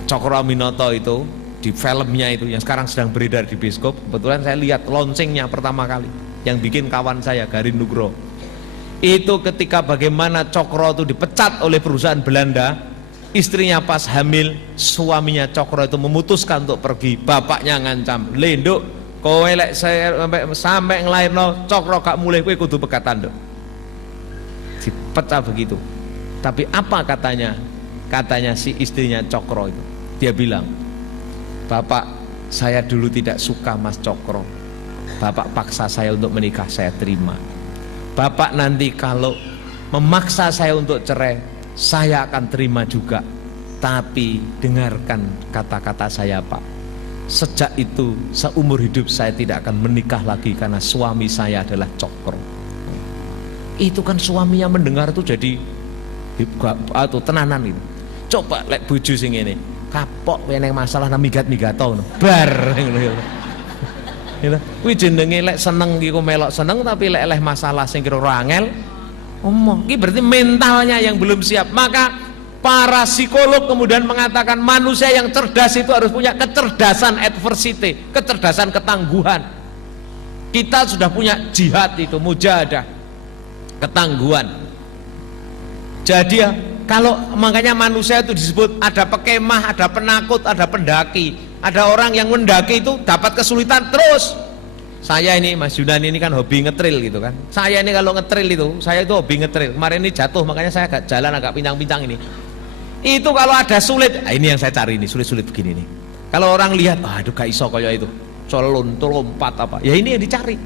Cokro Aminoto itu di filmnya itu yang sekarang sedang beredar di bioskop, kebetulan saya lihat launchingnya pertama kali, yang bikin kawan saya Garin Nugro. Itu ketika bagaimana Cokro itu dipecat oleh perusahaan Belanda, istrinya pas hamil, suaminya Cokro itu memutuskan untuk pergi, bapaknya ngancam, "Lenduk, kowe lek saya sampai nglairno Cokro gak mulai kowe kudu pekatan nduk." Dipecah begitu. Tapi apa katanya? Katanya si istrinya Cokro itu, dia bilang, "Bapak, saya dulu tidak suka Mas Cokro. Bapak paksa saya untuk menikah, saya terima. Bapak nanti kalau memaksa saya untuk cerai, saya akan terima juga. Tapi dengarkan kata-kata saya, Pak. Sejak itu seumur hidup saya tidak akan menikah lagi karena suami saya adalah cokro. Itu kan suaminya mendengar itu jadi atau tenanan itu. Coba lek bojo sing ngene, kapok weneng masalah nang migat-migato ngono. Bar ngono ya. Kuwi jenenge lek seneng iku melok seneng, tapi lek eleh masalah sing kira angel omong. Iki berarti mentalnya yang belum siap. Maka para psikolog kemudian mengatakan manusia yang cerdas itu harus punya kecerdasan adversity, kecerdasan ketangguhan. Kita sudah punya jihad itu, mujahadah, ketangguhan. Jadi ya, kalau makanya manusia itu disebut ada pekemah, ada penakut, ada pendaki. Ada orang yang mendaki itu dapat kesulitan terus. Saya ini Mas Yunan ini kan hobi ngetril gitu kan. Saya ini kalau ngetril itu, saya itu hobi ngetril. Kemarin ini jatuh, makanya saya agak jalan agak pincang-pincang ini. Itu kalau ada sulit, ini yang saya cari ini, sulit-sulit begini nih. Kalau orang lihat, aduh gak iso kayak itu, colon, lompat apa, ya ini yang dicari.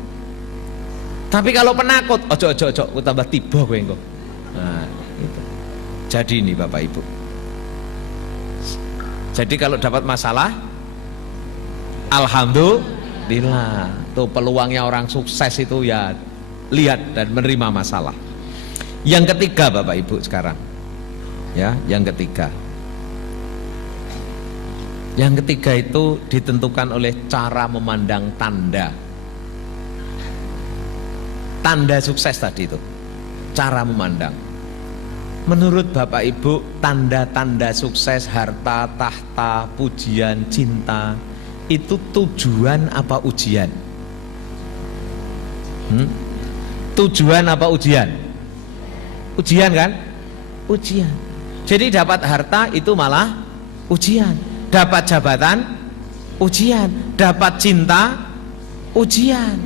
Tapi kalau penakut, ojo, aku tambah tiba gue engko. Nah, itu. Jadi ini Bapak Ibu. Jadi kalau dapat masalah, alhamdulillah. Tuh peluangnya orang sukses itu ya lihat dan menerima masalah. Yang ketiga Bapak Ibu sekarang. Ya, yang ketiga itu ditentukan oleh cara memandang tanda sukses tadi itu, cara memandang. Menurut Bapak Ibu, tanda-tanda sukses, harta, tahta, pujian, cinta, itu tujuan apa ujian? Tujuan apa ujian? Ujian kan? Ujian. Jadi dapat harta itu malah ujian, dapat jabatan ujian, dapat cinta ujian.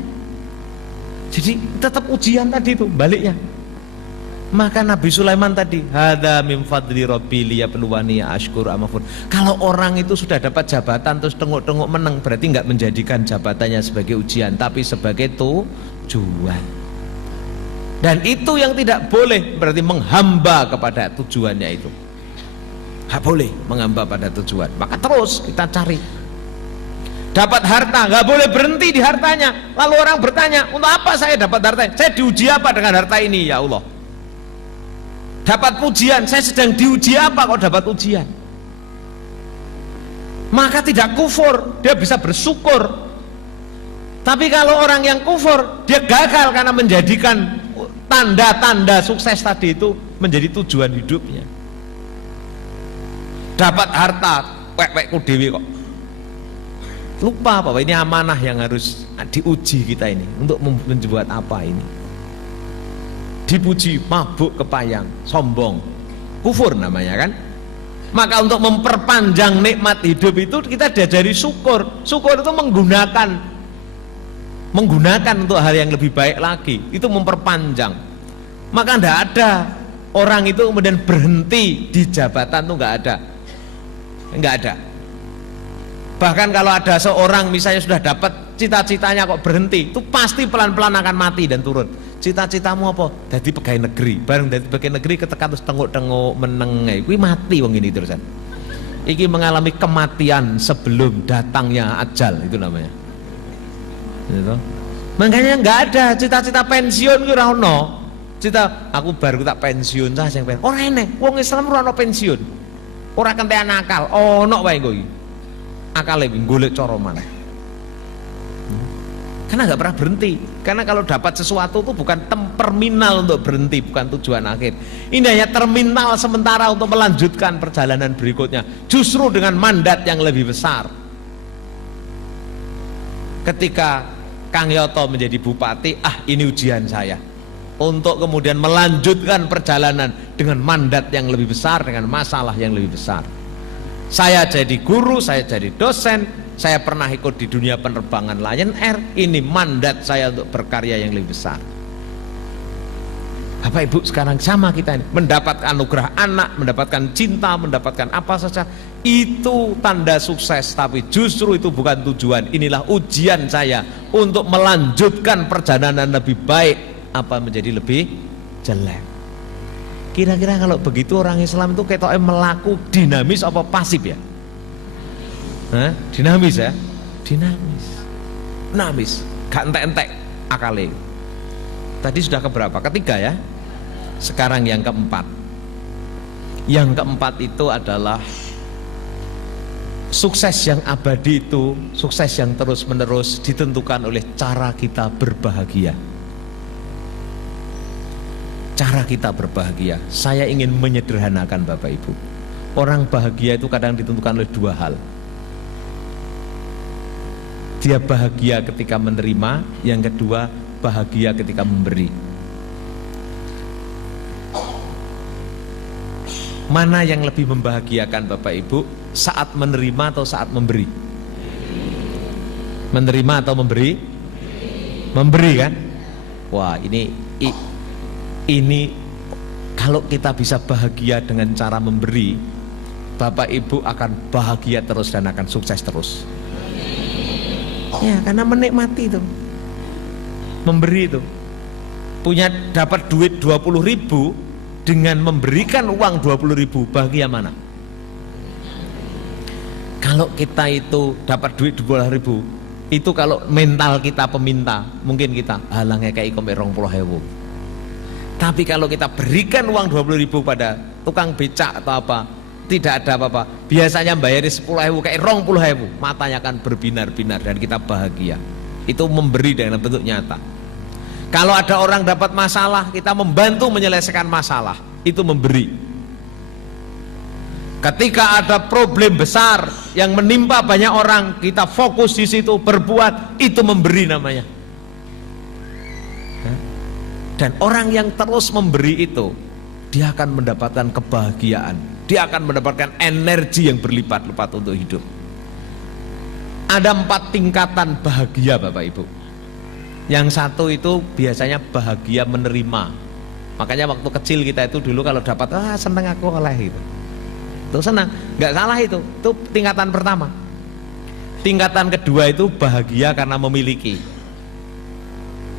Jadi tetap ujian tadi itu baliknya. Maka Nabi Sulaiman tadi, hadza min fadli rabbi liyabluwani ashkur amafur. Kalau orang itu sudah dapat jabatan terus tengok-tengok menang, berarti nggak menjadikan jabatannya sebagai ujian, tapi sebagai tujuan. Dan itu yang tidak boleh, berarti menghamba kepada tujuannya itu. Nggak boleh menghamba pada tujuan. Maka terus kita cari. Dapat harta, nggak boleh berhenti di hartanya. Lalu orang bertanya, untuk apa saya dapat harta? Saya diuji apa dengan harta ini ya Allah? Dapat pujian, saya sedang diuji apa kok dapat ujian? Maka tidak kufur, dia bisa bersyukur. Tapi kalau orang yang kufur, dia gagal karena menjadikan tanda-tanda sukses tadi itu menjadi tujuan hidupnya. Dapat harta, wek-wekku dewi kok. Lupa bahwa ini amanah yang harus diuji kita ini. Untuk membuat apa ini? Dipuji, mabuk, kepayang, sombong, kufur namanya kan. Maka untuk memperpanjang nikmat hidup itu kita diajari syukur. Syukur itu menggunakan untuk hal yang lebih baik lagi, itu memperpanjang. Maka tidak ada orang itu kemudian berhenti di jabatan, itu nggak ada. Bahkan kalau ada seorang misalnya sudah dapat cita-citanya kok berhenti, itu pasti pelan-pelan akan mati dan turun. Cita-citamu apa? Jadi pegawai negeri, bareng dari pegawai negeri ketekan terus tengok-tengok menengai, kuwi mati wong ini terusan. Iki mengalami kematian sebelum datangnya ajal, itu namanya. Gitu. Makanya nggak ada cita-cita pensiun ki ora ono. Cita aku baru tak pensiun sah sing pensiun. Ora enek, wong Islam ora ono pensiun. Ora kentekan akal, ono wae engko iki. Akale golek cara maneh. Karena nggak pernah berhenti. Karena kalau dapat sesuatu itu bukan terminal untuk berhenti, bukan tujuan akhir. Ini hanya terminal sementara untuk melanjutkan perjalanan berikutnya. Justru dengan mandat yang lebih besar. Ketika Kang Yoto menjadi bupati, ini ujian saya untuk kemudian melanjutkan perjalanan dengan mandat yang lebih besar, dengan masalah yang lebih besar. Saya jadi guru, saya jadi dosen, saya pernah ikut di dunia penerbangan Lion Air. Ini mandat saya untuk berkarya yang lebih besar. Bapak Ibu sekarang sama kita ini, mendapatkan anugerah anak, mendapatkan cinta, mendapatkan apa saja, itu tanda sukses, tapi justru itu bukan tujuan. Inilah ujian saya untuk melanjutkan perjalanan lebih baik, apa menjadi lebih jelek. Kira-kira kalau begitu orang Islam itu ketoknya melaku dinamis apa pasif ya? Dinamis ya, dinamis, gak entek-entek akale. Tadi sudah keberapa? Ketiga ya. Sekarang yang keempat. Yang keempat itu adalah sukses yang abadi itu, sukses yang terus-menerus ditentukan oleh cara kita berbahagia. Cara kita berbahagia. Saya ingin menyederhanakan Bapak Ibu. Orang bahagia itu kadang ditentukan oleh dua hal. Dia bahagia ketika menerima, yang kedua bahagia ketika memberi. Mana yang lebih membahagiakan Bapak Ibu, saat menerima atau saat memberi? Menerima atau memberi? Memberi kan? Wah, ini kalau kita bisa bahagia dengan cara memberi, Bapak Ibu akan bahagia terus dan akan sukses terus. Ya, karena menikmati itu, memberi itu, punya dapat duit 20.000 dengan memberikan uang 20.000, bahagia mana? Kalau kita itu dapat duit 20.000, itu kalau mental kita peminta, mungkin kita halangnya kayak ikom 20.000. Tapi kalau kita berikan uang 20.000 pada tukang becak atau apa, tidak ada apa-apa, biasanya bayar 10.000 kayak 20.000, matanya akan berbinar-binar dan kita bahagia. Itu memberi dengan bentuk nyata. Kalau ada orang dapat masalah, kita membantu menyelesaikan masalah, itu memberi. Ketika ada problem besar yang menimpa banyak orang, kita fokus di situ berbuat, itu memberi namanya. Dan orang yang terus memberi itu, dia akan mendapatkan kebahagiaan, dia akan mendapatkan energi yang berlipat-lipat untuk hidup. Ada 4 tingkatan bahagia Bapak Ibu. Yang satu itu biasanya bahagia menerima. Makanya waktu kecil kita itu dulu kalau dapat, seneng aku oleh itu. Itu senang, nggak salah itu tingkatan pertama. Tingkatan kedua itu bahagia karena memiliki.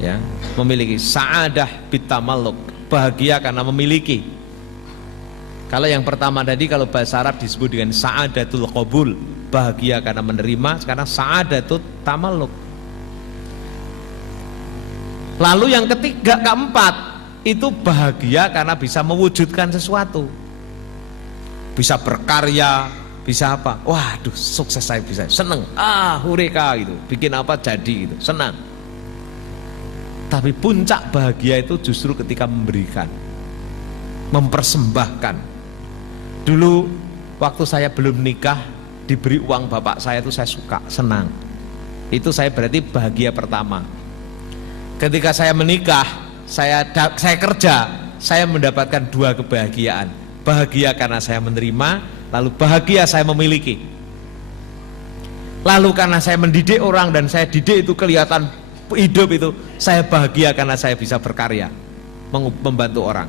Ya, memiliki, sa'adah bitamalluk, bahagia karena memiliki. Kalau yang pertama tadi, kalau bahasa Arab disebut dengan sa'adatul qabul, bahagia karena menerima. Sekarang sa'adatul tamalluk. Lalu yang ketiga, keempat, itu bahagia karena bisa mewujudkan sesuatu, bisa berkarya, bisa apa, waduh sukses saya bisa, seneng, hureka gitu, bikin apa jadi gitu, senang. Tapi puncak bahagia itu justru ketika memberikan, mempersembahkan. Dulu waktu saya belum nikah, diberi uang bapak saya itu saya suka, senang. Itu saya berarti bahagia pertama. Ketika saya menikah, saya kerja, saya mendapatkan 2 kebahagiaan. Bahagia karena saya menerima, lalu bahagia saya memiliki. Lalu karena saya mendidik orang dan saya didik itu kelihatan hidup itu, saya bahagia karena saya bisa berkarya, membantu orang.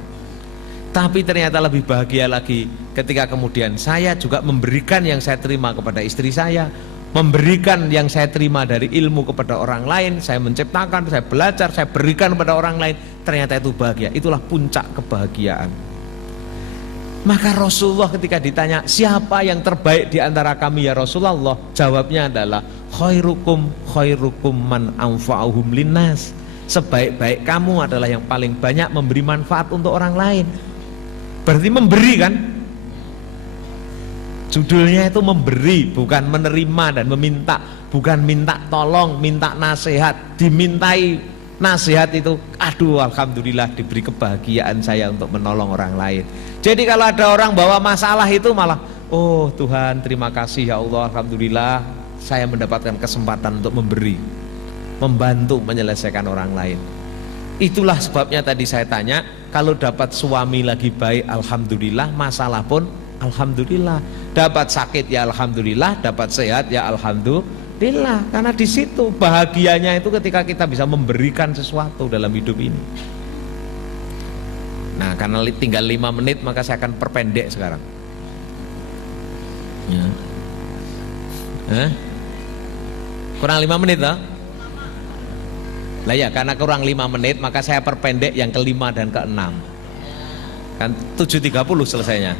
Tapi ternyata lebih bahagia lagi ketika kemudian saya juga memberikan yang saya terima kepada istri saya, memberikan yang saya terima dari ilmu kepada orang lain, saya menciptakan, saya belajar, saya berikan kepada orang lain, ternyata itu bahagia. Itulah puncak kebahagiaan. Maka Rasulullah ketika ditanya, siapa yang terbaik di antara kami ya Rasulullah? Jawabnya adalah, khairukum man anfa'uhum linnas. Sebaik-baik kamu adalah yang paling banyak memberi manfaat untuk orang lain. Berarti memberi kan? Judulnya itu memberi, bukan menerima dan meminta. Bukan minta tolong, minta nasihat. Dimintai nasihat itu, aduh alhamdulillah diberi kebahagiaan saya untuk menolong orang lain. Jadi kalau ada orang bawa masalah itu malah, oh Tuhan terima kasih ya Allah, alhamdulillah saya mendapatkan kesempatan untuk memberi, membantu menyelesaikan orang lain. Itulah sebabnya tadi saya tanya, kalau dapat suami lagi baik alhamdulillah, masalah pun alhamdulillah, dapat sakit ya alhamdulillah, dapat sehat ya alhamdulillah. Karena di situ bahagianya itu ketika kita bisa memberikan sesuatu dalam hidup ini. Nah, karena tinggal 5 menit maka saya akan perpendek sekarang. Ya. Kurang 5 menit lah. Lah ya, karena kurang 5 menit maka saya perpendek yang ke-5 dan ke-6. Kan 7.30 selesainya.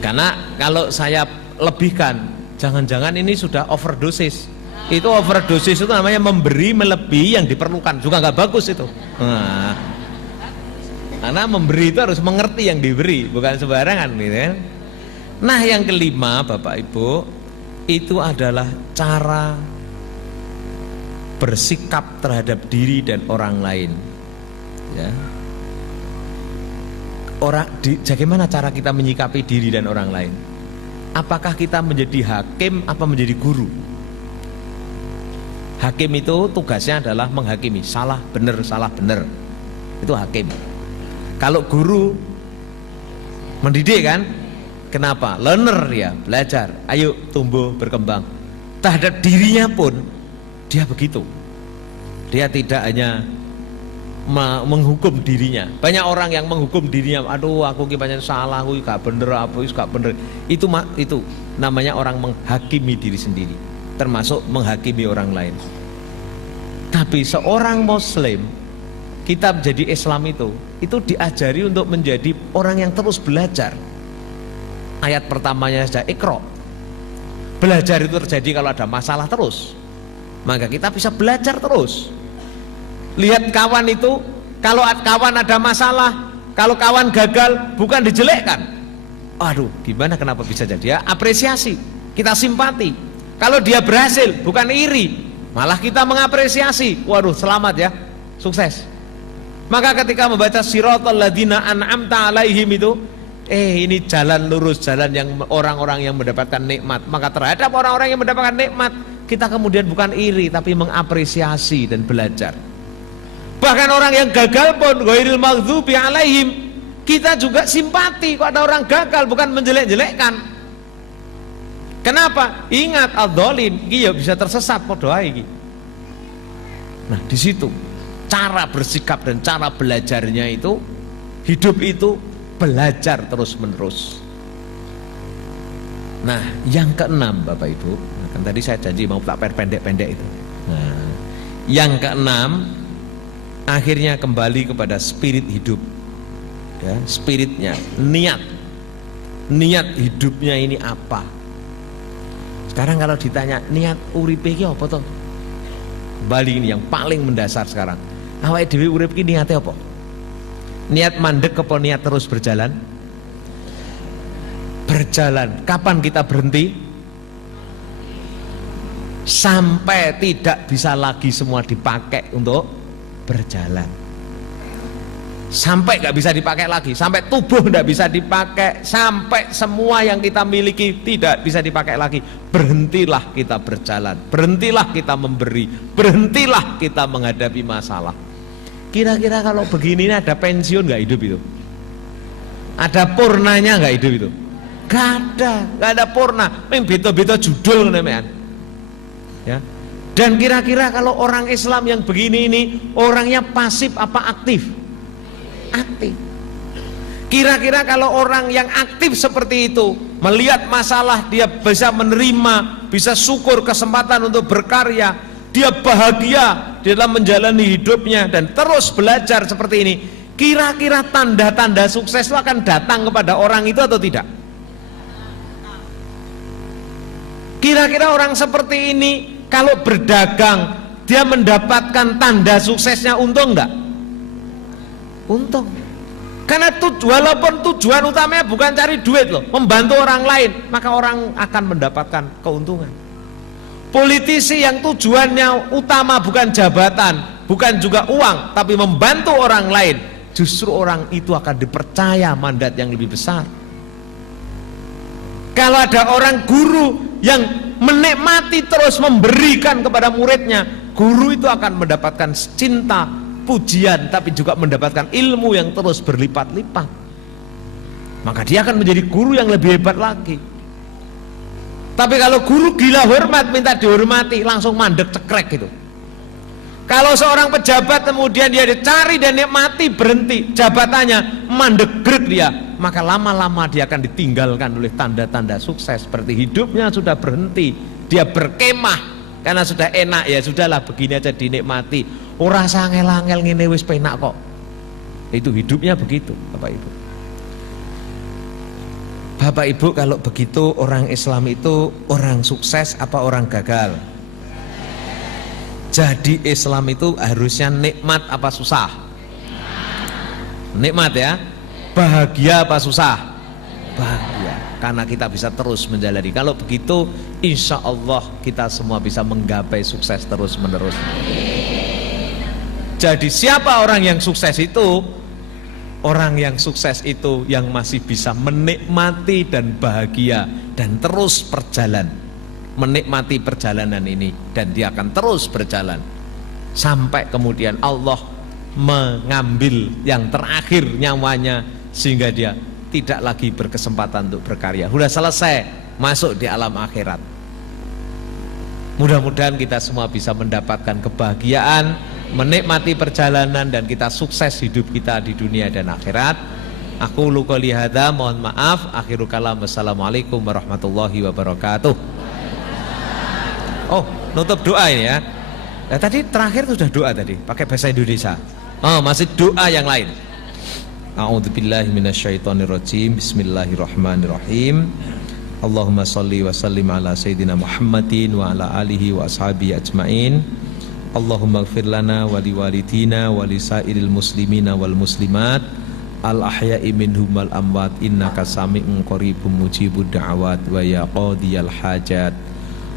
Karena kalau saya lebihkan, jangan-jangan ini sudah overdosis. Itu overdosis itu namanya memberi melebihi yang diperlukan, juga nggak bagus itu. Nah, karena memberi itu harus mengerti yang diberi, bukan sembarangan gitu kan. Nah, yang kelima Bapak Ibu, itu adalah cara bersikap terhadap diri dan orang lain. Ya. Bagaimana cara kita menyikapi diri dan orang lain? Apakah kita menjadi hakim apa menjadi guru? Hakim itu tugasnya adalah menghakimi, salah benar. Itu hakim. Kalau guru mendidik kan? Kenapa? Learner ya, belajar. Ayo tumbuh berkembang. Terhadap dirinya pun dia begitu. Dia tidak hanya menghukum dirinya. Banyak orang yang menghukum dirinya, aduh aku banyak salah, aku gak bener, itu namanya orang menghakimi diri sendiri, termasuk menghakimi orang lain. Tapi seorang muslim, kita menjadi Islam itu diajari untuk menjadi orang yang terus belajar. Ayat pertamanya saja Iqra. Belajar itu terjadi kalau ada masalah terus, maka kita bisa belajar terus. Lihat kawan itu, kalau kawan ada masalah, kalau kawan gagal bukan dijelekkan. Aduh, gimana kenapa bisa jadi? Ya, apresiasi, kita simpati. Kalau dia berhasil bukan iri, malah kita mengapresiasi. Waduh, selamat ya, sukses. Maka ketika membaca siratal ladzina an'amta alaihim itu, ini jalan lurus, jalan yang orang-orang yang mendapatkan nikmat. Maka terhadap orang-orang yang mendapatkan nikmat, kita kemudian bukan iri tapi mengapresiasi dan belajar. Bahkan orang yang gagal pun ghairil maghdubi alaihim, kita juga simpati. Kok ada orang gagal, bukan menjelek-jelekkan. Kenapa? Ingat adzzalim iki ya bisa tersesat padha ae iki. Nah, di situ cara bersikap dan cara belajarnya itu, hidup itu belajar terus-menerus. Nah, yang keenam Bapak Ibu, kan tadi saya janji mau tak pendek-pendek itu. Nah, yang keenam akhirnya kembali kepada spirit hidup, ya, spiritnya, niat hidupnya ini apa? Sekarang kalau ditanya niat uripe iki apa toh? Kembali ini yang paling mendasar sekarang. Awake dhewe urip iki niate apa? Niat mandek apa niat terus berjalan? Berjalan. Kapan kita berhenti? Sampai tidak bisa lagi semua dipakai untuk berjalan. Sampai nggak bisa dipakai lagi, sampai tubuh nggak bisa dipakai, sampai semua yang kita miliki tidak bisa dipakai lagi. Berhentilah kita berjalan, berhentilah kita memberi, berhentilah kita menghadapi masalah. Kira-kira kalau begini ada pensiun nggak hidup itu? Ada purnanya nggak hidup itu? Gak ada purna. Beto-beto judul namanya. Ya. Dan kira-kira kalau orang Islam yang begini ini orangnya pasif apa aktif? Aktif. Kira-kira kalau orang yang aktif seperti itu melihat masalah dia bisa menerima, bisa syukur kesempatan untuk berkarya, dia bahagia dalam menjalani hidupnya dan terus belajar seperti ini, kira-kira tanda-tanda sukses itu akan datang kepada orang itu atau tidak? Kira-kira orang seperti ini kalau berdagang dia mendapatkan tanda suksesnya, untung enggak? Untung. Karena walaupun tujuan utamanya bukan cari duit loh, membantu orang lain, maka orang akan mendapatkan keuntungan. Politisi yang tujuannya utama bukan jabatan, bukan juga uang, tapi membantu orang lain, justru orang itu akan dipercaya mandat yang lebih besar. Kalau ada orang guru yang menikmati terus memberikan kepada muridnya, guru itu akan mendapatkan cinta, pujian, tapi juga mendapatkan ilmu yang terus berlipat-lipat. Maka dia akan menjadi guru yang lebih hebat lagi. Tapi kalau guru gila hormat, minta dihormati, langsung mandek cekrek gitu. Kalau seorang pejabat kemudian dia dicari dan nikmati, berhenti jabatannya, mandek grek dia, maka lama-lama dia akan ditinggalkan oleh tanda-tanda sukses. Seperti hidupnya sudah berhenti, dia berkemah karena sudah enak, ya sudahlah begini aja dinikmati. Ora sangel-angel ngene wis penak kok. Itu hidupnya begitu, Bapak Ibu. Bapak Ibu, kalau begitu orang Islam itu orang sukses apa orang gagal? Jadi Islam itu harusnya nikmat apa susah? Nikmat ya. Bahagia apa susah? Bahagia, karena kita bisa terus menjalani. Kalau begitu insya Allah kita semua bisa menggapai sukses terus menerus. Jadi siapa orang yang sukses itu? Orang yang sukses itu yang masih bisa menikmati dan bahagia dan terus berjalan, menikmati perjalanan ini, dan dia akan terus berjalan sampai kemudian Allah mengambil yang terakhir nyawanya, sehingga dia tidak lagi berkesempatan untuk berkarya, sudah selesai masuk di alam akhirat. Mudah-mudahan kita semua bisa mendapatkan kebahagiaan, menikmati perjalanan, dan kita sukses hidup kita di dunia dan akhirat. Aku qouli hadza, mohon maaf, akhirul kalam, wassalamualaikum warahmatullahi wabarakatuh. Oh, nutup doa ini ya. Nah, tadi terakhir sudah doa tadi, pakai bahasa Indonesia. Oh, masih doa yang lain. A'udzubillahi minasyaitonirrajim. Bismillahirrahmanirrahim. Allahumma shalli wa sallim ala sayyidina Muhammadin wa ala alihi wa ashabihi ajmain. Allahumma ighfir lana wa liwalidina wa lisairil muslimina wal muslimat al ahya'i minhum wal amwat innaka sami'un qaribun mujibud da'awat wa ya qadiyal hajat.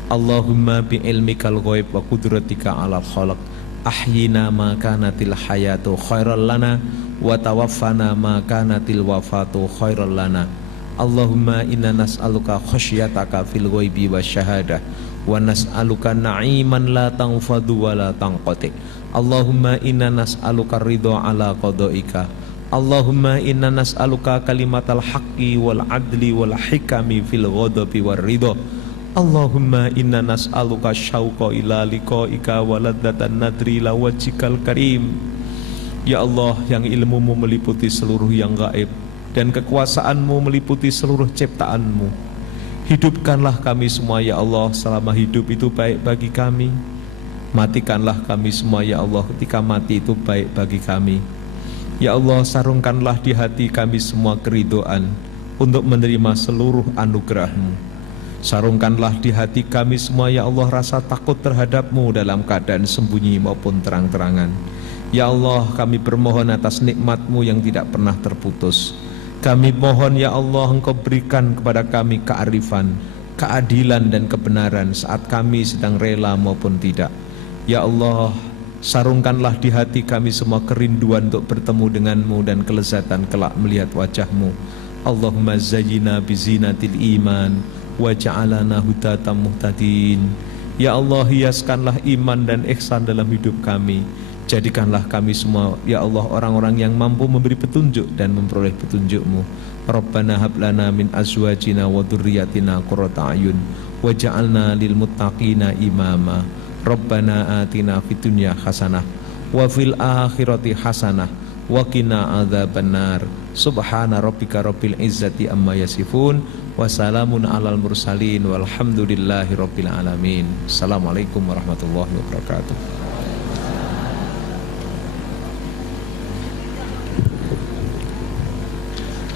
Allahumma bi ilmikal ghaib wa qudratika 'alal khalq ahyina ma kanatil hayatu khairal lana wa tawaffana ma kanatil wafatu khairal lana. Allahumma inna nas'aluka khasyataka fil ghaibi wasyahadah wa nas'aluka na'iman la tanfadu wa la tanqati. Allahumma inna nas'aluka ridha ala qadaika. Allahumma inna nas'aluka kalimatal haqqi wal adli wal hikami fil ghadabi war ridha. Allahumma inna nas'aluka syauqa ila liqa'ika wa ladzatan nadri la wajhikal karim. Ya Allah, yang ilmumu meliputi seluruh yang gaib dan kekuasaanmu meliputi seluruh ciptaanmu, hidupkanlah kami semua ya Allah selama hidup itu baik bagi kami. Matikanlah kami semua ya Allah ketika mati itu baik bagi kami. Ya Allah, sarungkanlah di hati kami semua keridhaan untuk menerima seluruh anugerah-Mu. Sarungkanlah di hati kami semua ya Allah rasa takut terhadap-Mu dalam keadaan sembunyi maupun terang-terangan. Ya Allah, kami bermohon atas nikmat-Mu yang tidak pernah terputus. Kami mohon ya Allah, Engkau berikan kepada kami kearifan, keadilan dan kebenaran saat kami sedang rela maupun tidak. Ya Allah, sarungkanlah di hati kami semua kerinduan untuk bertemu denganmu dan kelezatan kelak melihat wajahmu. Allahumma zayyina bizinatil iman waja'alana hudatan muhtadin. Ya Allah, hiaskanlah iman dan ihsan dalam hidup kami. Jadikanlah kami semua ya Allah orang-orang yang mampu memberi petunjuk dan memperoleh petunjuk-Mu. Rabbana hablana min azwajina wa dzurriyyatina qurrata a'yun waj'alna lil muttaqina imama. Rabbana atina fid dunya hasanah wa fil akhirati hasanah wa qina adzabannar. Subhana rabbika rabbil izzati amma yasifun wa salamun alal mursalin walhamdulillahi rabbil alamin. Assalamualaikum warahmatullahi wabarakatuh.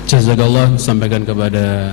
Jazakallah, sampaikan kepada